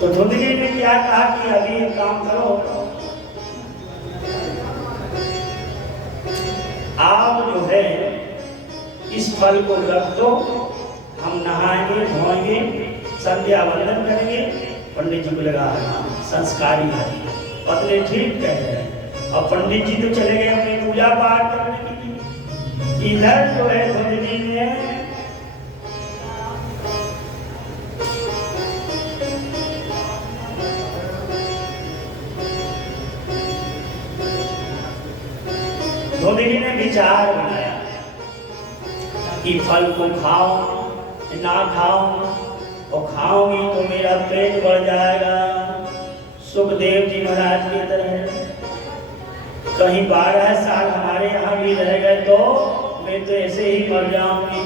तो धुंधली ने क्या कहा कि अभी एक काम करो, आप जो है इस फल को रख दो, हम नहाएंगे धोएंगे, संध्या वंदन करेंगे, पंडित जी को लगा संस्कारी है। पत्नी ठीक कह रहे हैं। अब पंडित जी तो चले गए अपनी पूजा पाठ करने के लिए। इधर जो है धुंधली ने विचार बनाया कि फल को खाओ ना खाओ, और खाओगी तो मेरा पेट बढ़ जाएगा। सुखदेव जी महाराज की तरह कहीं 12 साल हमारे यहाँ भी रह गए तो मैं तो ऐसे ही मर जाऊंगी।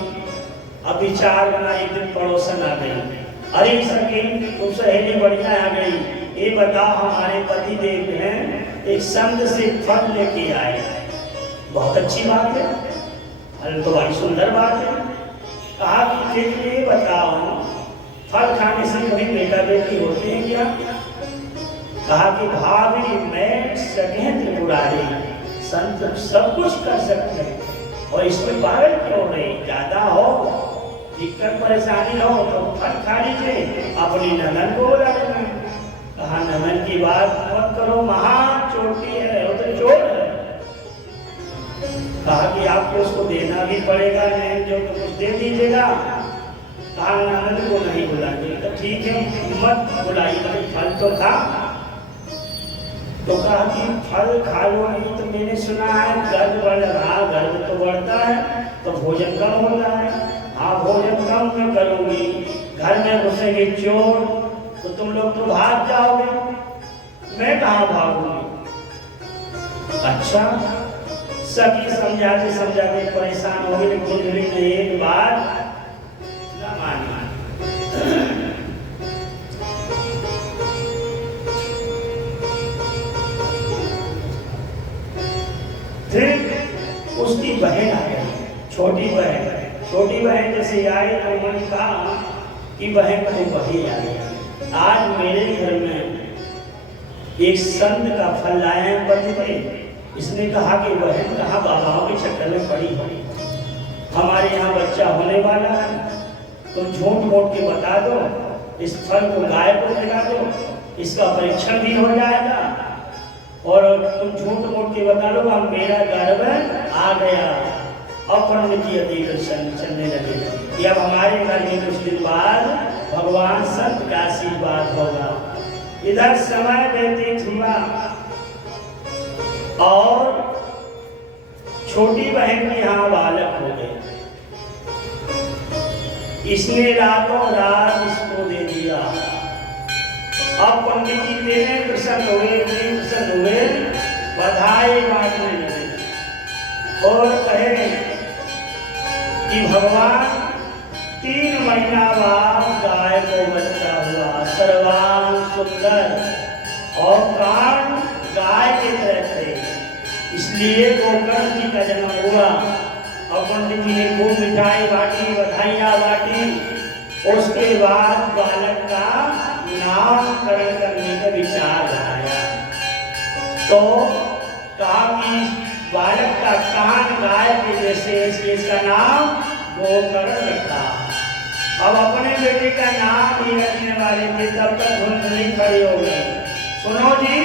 अब विचार बना, एक दिन पड़ोसन आ गई, अरे सखी तुम सहेली बढ़िया आ गई, ये बताओ हमारे पति देव हैं एक संत से फल लेके आए। बहुत अच्छी बात है, फल तो बड़ी सुंदर बात है। कहा कि ये बताओ फल खाने से कभी बेटा बेटी होते हैं क्या? कहा कि भाभी मैं सगे त्रिपुरारी, संत सब कुछ कर सकते हैं और इसमें पागल क्यों हो रही? ज्यादा हो दिक्कत परेशानी हो तो फल खा लीजिए, अपनी ननन को बुला लेना। कहा ननन की बात मत करो, महान चोटी है, वो तो चोर है। कहा कि आपको उसको देना भी पड़ेगा, नहीं जो तो कुछ दे दीजिएगा। कहा ननन को नहीं बुलाएंगे, तो ठीक है मत बुलाइए, फल तो खा। तो कहा कि फल खा लो, नहीं तो मैंने सुना है गर्भ बढ़ रहा, गर्भ तो बढ़ता है तो भोजन कम होता है। हाँ भोजन कम मैं करूंगी, घर में घुसेंगे चोर तो तुम लोग तो भाग जाओगे, मैं कहाँ भागूंगी? अच्छा सखी समझाते समझाते परेशान हो गई, लेकिन धुंधली ने एक बात न मानी। फिर उसकी बहन आ गई, छोटी बहन। छोटी बहन जैसे आई तो उन्होंने कहा कि बहन तो वही आई, आज मेरे घर में एक संत का फल लाए हैं पति। इसने कहा कि बहन कहाँ बाबाओं के चक्कर में पड़ी हो, हमारे यहाँ बच्चा होने वाला है, तुम झूठ मूठ के बता दो, इस फल को गाय को खिला दो, इसका परीक्षण भी हो जाएगा, और तुम झूठ मूठ के बता लो हम मेरा गर्भ आ गया। अब पंडित जी अधिक चलने लगे कि अब हमारे घर में कुछ दिन बाद भगवान संत का आशीर्वाद होगा। इधर समय व्यतीत हुआ और छोटी बहन के यहाँ बालक हो गए। इसने रातों रात इसको दे दिया। अब पंडित जी देने प्रसन्न हुए, बधाई बांटने लगे और कहे कि भगवान 3 महीना बाद गाय को बच्चा हुआ, सर्वांग सुंदर और कान गाय के तरह थे, इसलिए गोकर्ण जी का जन्म हुआ। और पंडित जी ने खूब मिठाई बांटी, बधाइयाँ बांटी। उसके बाद बालक का नामकरण करने का विचार आया, तो कहा कि बालक का कान गाय के जैसे, इसलिए इसका नाम गोकर्ण रखा। अब अपने बेटे का नाम ही रखने वाले थे, तब तक धुंधली खड़ी हो गई। सुनो जी,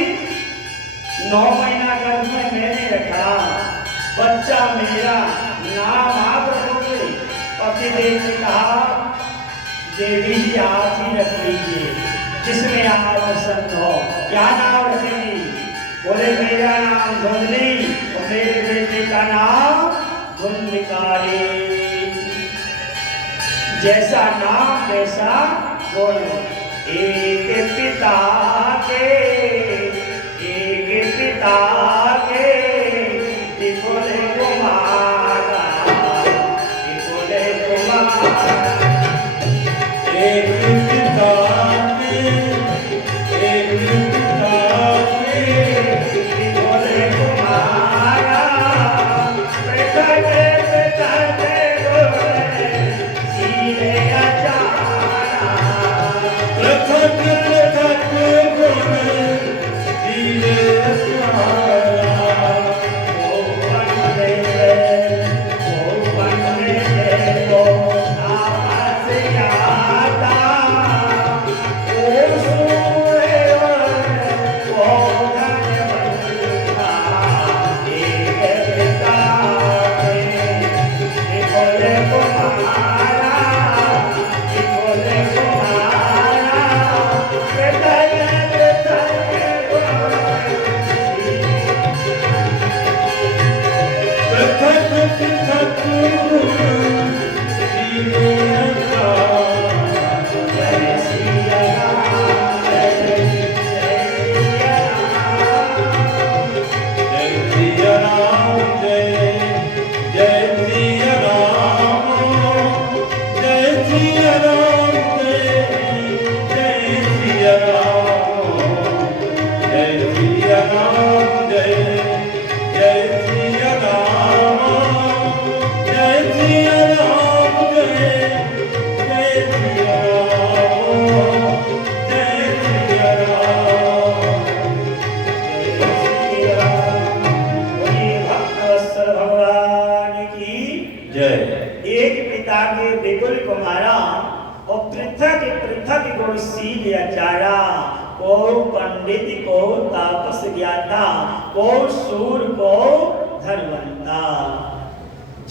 9 महीना गर्भ में मैंने रखा, बच्चा मेरा, नाम आप रखोगे? पतिदेव ने कहा देवी जी आप ही रख लीजिए, जिसमें आप पसंद हो। क्या नाम रखेंगी? बोले मेरा नाम धुंधली और मेरे बेटे का नाम धुंधलिकारी। जैसा नाम वैसा गुण, एक पिता के बोले कुमारा, बोले कुमारा। एक पिता के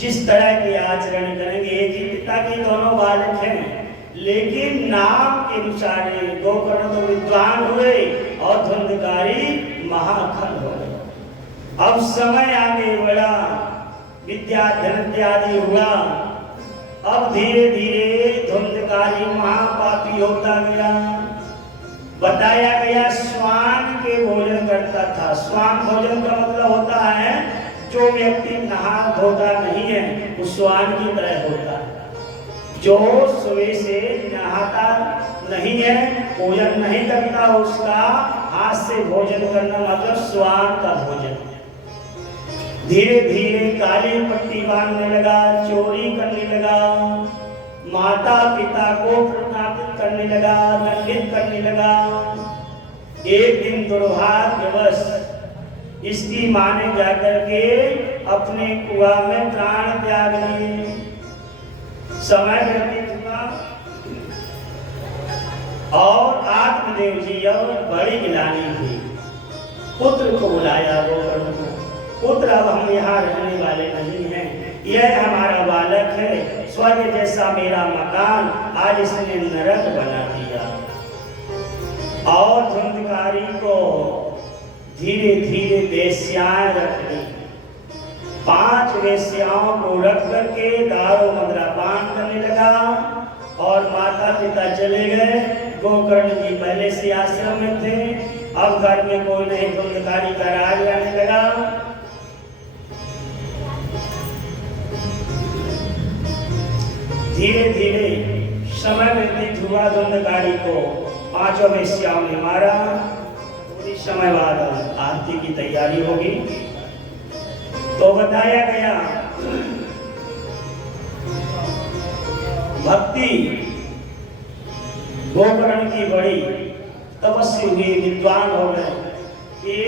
जिस तरह के आचरण करेंगे, एक ही पिता के दोनों बालक हैं, लेकिन नाम के अनुसार गोकर्ण तो विद्वान हुए और धुंधकारी महाखल हो गए। अब समय आगे बढ़ा, विद्या धन इत्यादि हुआ। अब धीरे धीरे धुंधकारी महापापी होता गया। बताया गया श्वान के भोजन करता था। श्वान भोजन का मतलब होता है जो व्यक्ति नहा धोता नहीं है वो श्वान की तरह होता है। जो सुबह से नहाता नहीं है, भोजन नहीं करता, उसका हाथ से भोजन करना मतलब श्वान का भोजन। धीरे धीरे काली पट्टी बांधने लगा, चोरी करने लगा, माता पिता को प्रताड़ित करने लगा, दंडित करने लगा। एक दिन दुर्भाग्यवश इसकी मां ने जाकर के अपने कुआं में प्राण त्याग लिए। समय व्यतीत हुआ और आत्मदेव जी अब बड़ी गिलानी थी। पुत्र को बुलाया गोकर्ण को, पुत्र अब हम यहाँ रहने वाले नहीं हैं, यह हमारा बालक है, स्वर्ग जैसा मेरा मकान आज इसने नरक बना दिया। और धुंधकारी को धीरे धीरे वेश्याएं रख ली। 5 वेश्याओं को रख करके दारू मदिरापान करने लगा और माता पिता चले गए। गोकर्ण जी पहले से आश्रम में थे, अब घर में कोई नहीं, धुंधकारी का राज रहने लगा। धीरे धीरे समय व्यतीत हुआ, धुंधकारी को 5 वेश्याओं ने मारा। थोड़ी समय बाद आरती की तैयारी होगी। तो बताया गया भक्ति गोकर्ण की बड़ी तपस्वी हुई, विद्वान हो गए। ये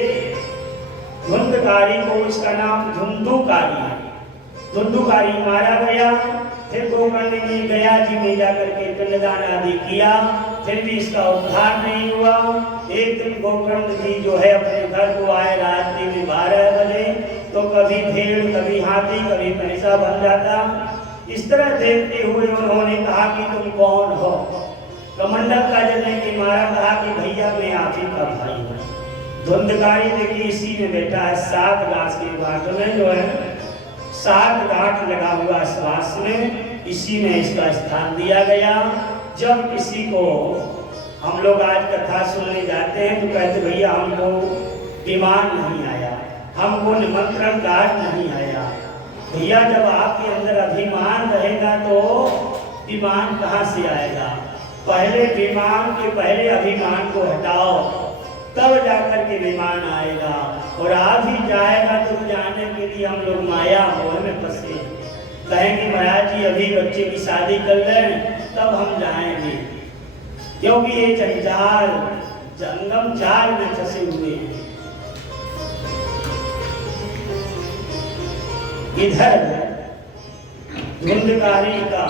धुंधकारी को, इसका नाम धुंधुकारी है, धुंधुकारी मारा गया। फिर गोकर्ण ने गया जी में जाकर के पिंडदान आदि किया, फिर भी इसका उद्धार नहीं हुआ। एक दिन गोकर्ण जी जो है अपने घर को आए रात्रि में 12 बजे, तो कभी भेड़, कभी हाथी, कभी भैंसा बन जाता। इस तरह देखते हुए उन्होंने कहा कि तुम कौन हो? कमंडल का जलने के मारा कहा कि भैया मैं आप ही का भाई हूँ। धुंधकारी देखिए इसी में बैठा है, 7 गांठ के गांठ में जो है 7 गांठ लगा हुआ श्वास में, इसी में इसका स्थान दिया गया। जब किसी को हम लोग आज कथा सुनने जाते हैं तो कहते भैया हमको विमान नहीं आया, हमको निमंत्रण कार्ड नहीं आया। भैया जब आपके अंदर अभिमान रहेगा तो विमान कहाँ से आएगा? पहले विमान के पहले अभिमान को हटाओ, तब जाकर के विमान आएगा। और आ भी जाएगा तो जाने के लिए हम लोग माया मोह में फंसे, कहेंगे महाराज जी अभी बच्चे की शादी कर लें तब हम जाएंगे, क्योंकि ये जंजाल जंगम जाल में फंसे हुए हैं। इधर धुंधकारी का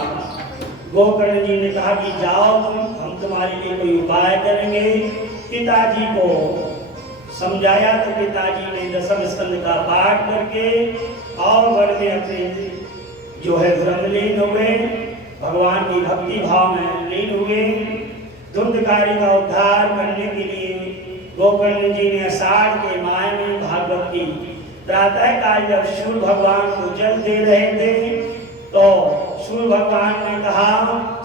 गोकर्ण जी ने कहा कि जाओ तुम, हम तुम्हारे लिए कोई उपाय करेंगे। पिताजी को समझाया तो पिताजी ने दशम स्कंद का पाठ करके और वन में अपने जो है ब्रह्मलीन हुए, भगवान की भक्ति भाव में लीन हुए। धुंधकारी का उद्धार करने के लिए गोकर्ण जी ने आषाढ़ के माह में भागवत की प्रातः काल जब सूर्य भगवान को जल दे रहे थे तो सूर्य भगवान ने कहा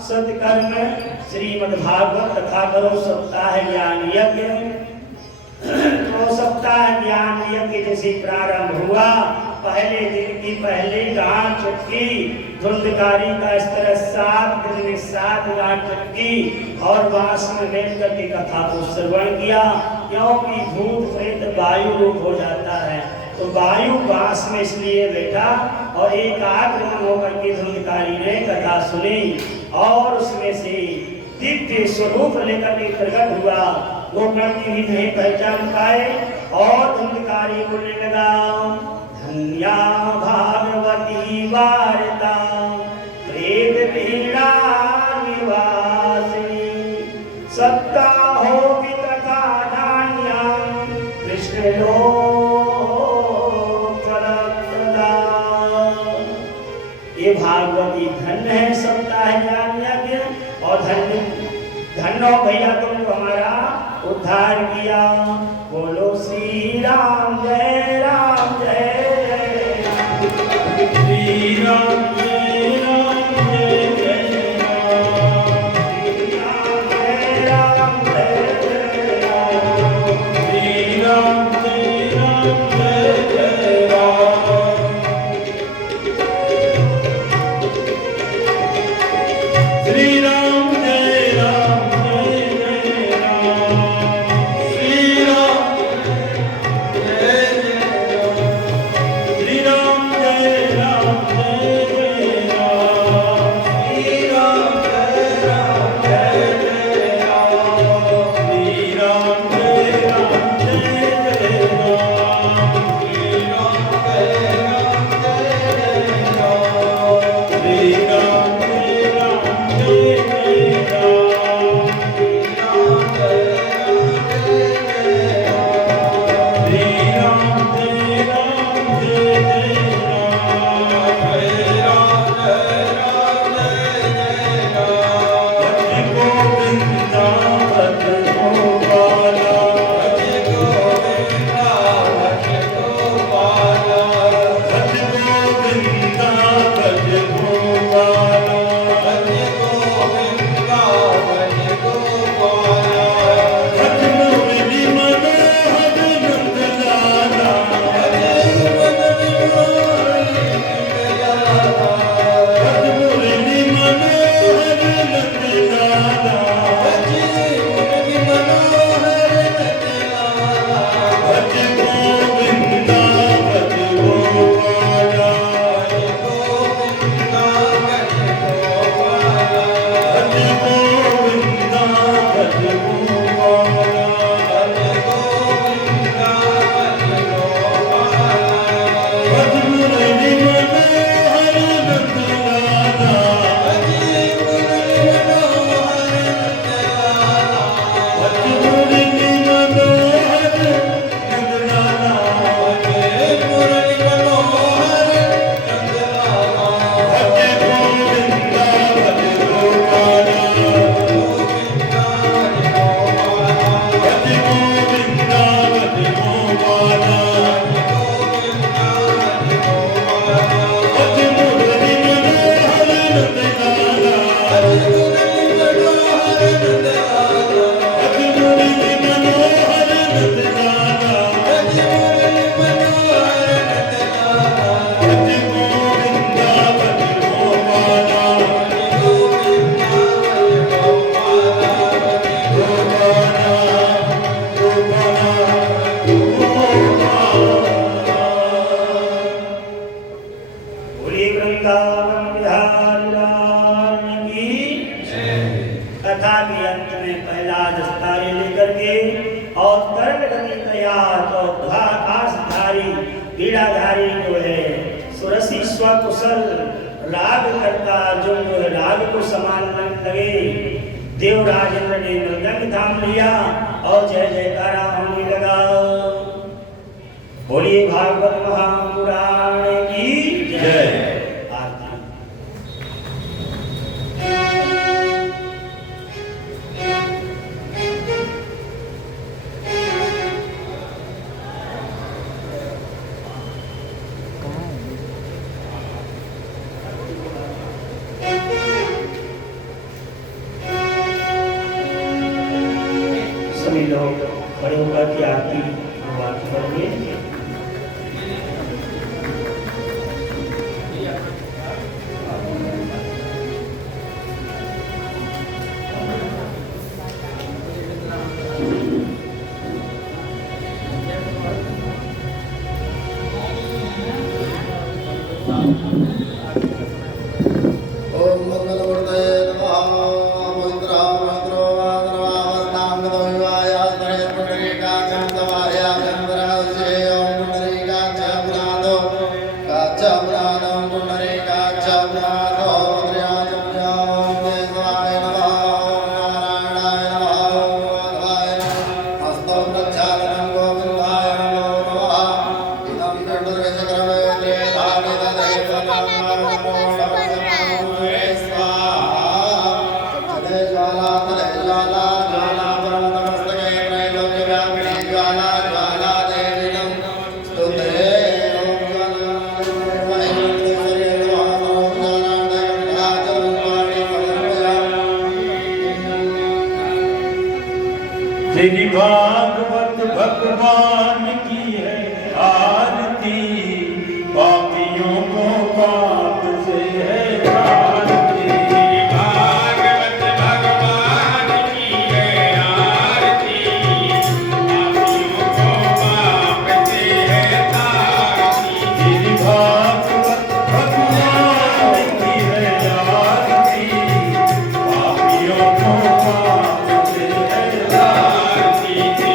सत्कर्म श्रीमद् भागवत कथा करो सप्ताह ज्ञान यज्ञ। तो सप्ताह ज्ञान यज्ञ जैसे प्रारंभ हुआ, पहले दिन की पहले गांठ चटकी धुंधकारी का इस तरह 7 दिन में 7 गांठ चटकी और बांस में बैठ करके कथा को श्रवण किया। क्योंकि भूत प्रेत वायु रूप हो जाता है तो वायु बांस में इसलिए बैठा और एकाग्र मन होकर के धुंधकारी ने कथा सुनी और उसमें से दिव्य स्वरूप लेकर के प्रकट हुआ। गोकर्ण जी भी नहीं पहचान पाए और धुंधकारी बोलने लगा धन्या भागवती वार्ता प्रेत पीड़ा निवासिनी सत्ता होगी तथा नान्या कृष्ण ये भागवती धन्य है सप्ताह ज्ञान यज्ञ और धन्य भैया तुमको हमारा उद्धार किया। बोलो श्री राम जय राम जय श्री राम जय राम जय जय राम श्री राम जय राम जय जय राम श्री राम जय राम श्री राम जय श्री राम जय राम जय श्री राम जय राम जय श्री राम जय राम जय श्री राम जय राम श्री राम जय राम कथा के अंत में पहला दस्तारे लेकर के और कर्ण गति तैयार तो आकाशधारी पीड़ाधारी जो है सुरसी स्वकुशल राग करता जो राग को समान न लगे। देवराज इंद्र ने मृदंग थाम लिया और जय जयकारा होने लगा। बोलिए भागवत महापुराण की जय। सभी लोग खड़े होकर के आरती करेंगे। ओम मंगलमूर्तये नमः। पवित्रा पवित्रो वासनावस्थां गतविवाय पुण्डरीकाक्षं तवाय चन्द्रस्य ओम पुण्डरीकाक्षं पुनातो काक्षं पुण्डरीकाक्षं पुनातो त्र्याचम्य ओम देवाय नमः। नारायणाय नमः। माधवाय नमः। हस्तं प्रक्षालनं गोविन्दाय नमो नमः। इदं दण्डुर्गचक्रमे धानि तेरी भागवत भगवान की है आरती, पापियों को पाप से है आरती। भागवत भगवान की है आरती, पापियों को पाप से है आरती। तेरी भागवत भगवान की है आरती, पापियों को पाप से है आरती।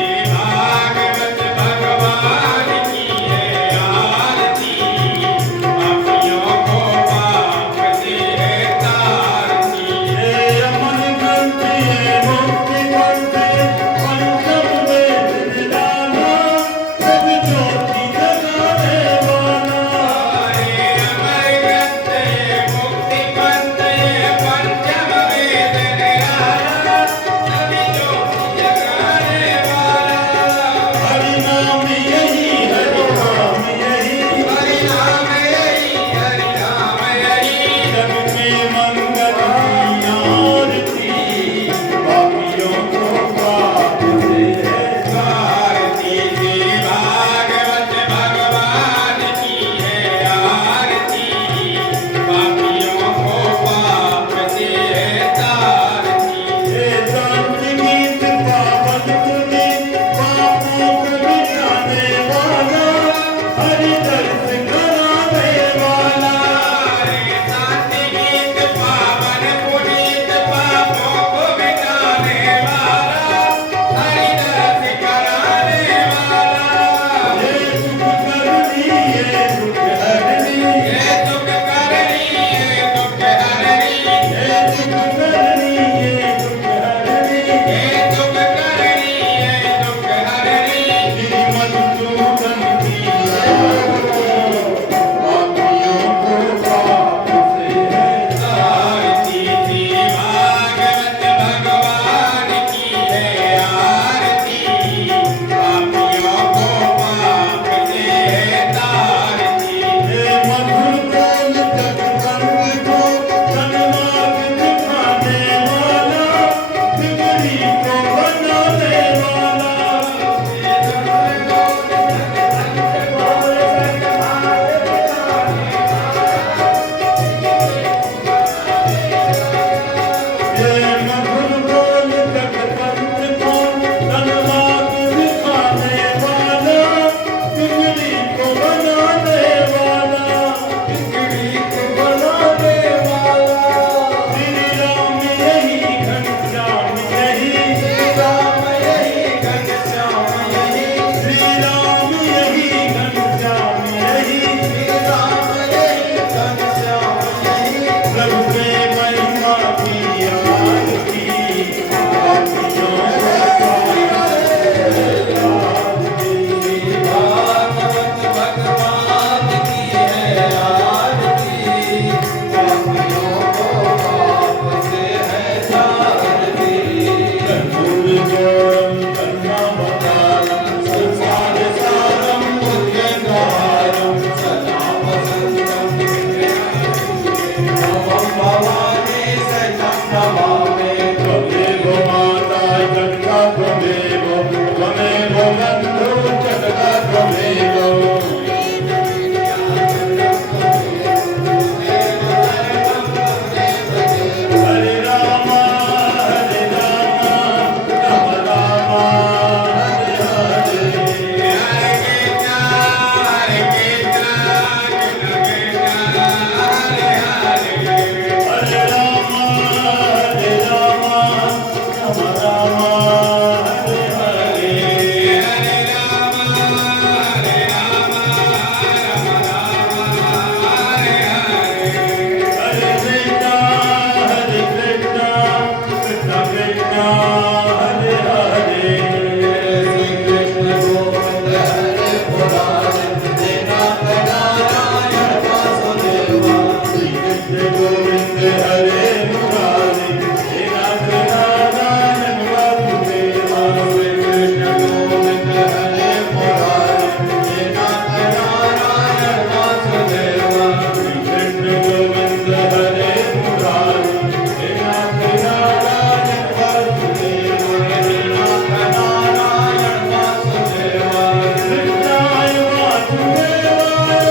मुरारे हे नाथ नारायण वासुदेवा श्री कृष्ण गोविंद हरे मुरारी हे नाथ नारायण वासुदेवा श्री कृष्ण गोविंद हरे मुरारे हे नाथ नारायण वासुदेवा श्री कृष्ण गोविंद हरे मुरारी हे नाथ नारायण वासुदेवा हे नाथ नारायण वासुदेवा कृष्णाय वासुदेवाय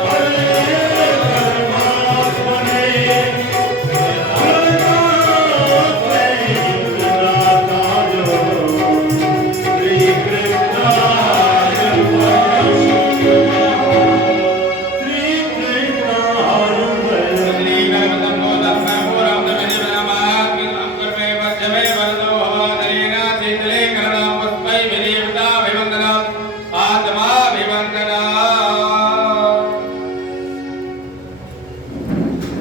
हरे परमात्मने श्री कृष्णाय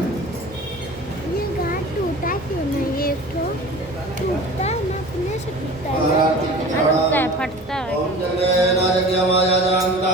ये गाठ टूटा क्यों नहीं ये एक ठो टूटता है ना अपने से टूटता है आरती की फटता है ओम जगन्नाथ यज्ञमाय जानता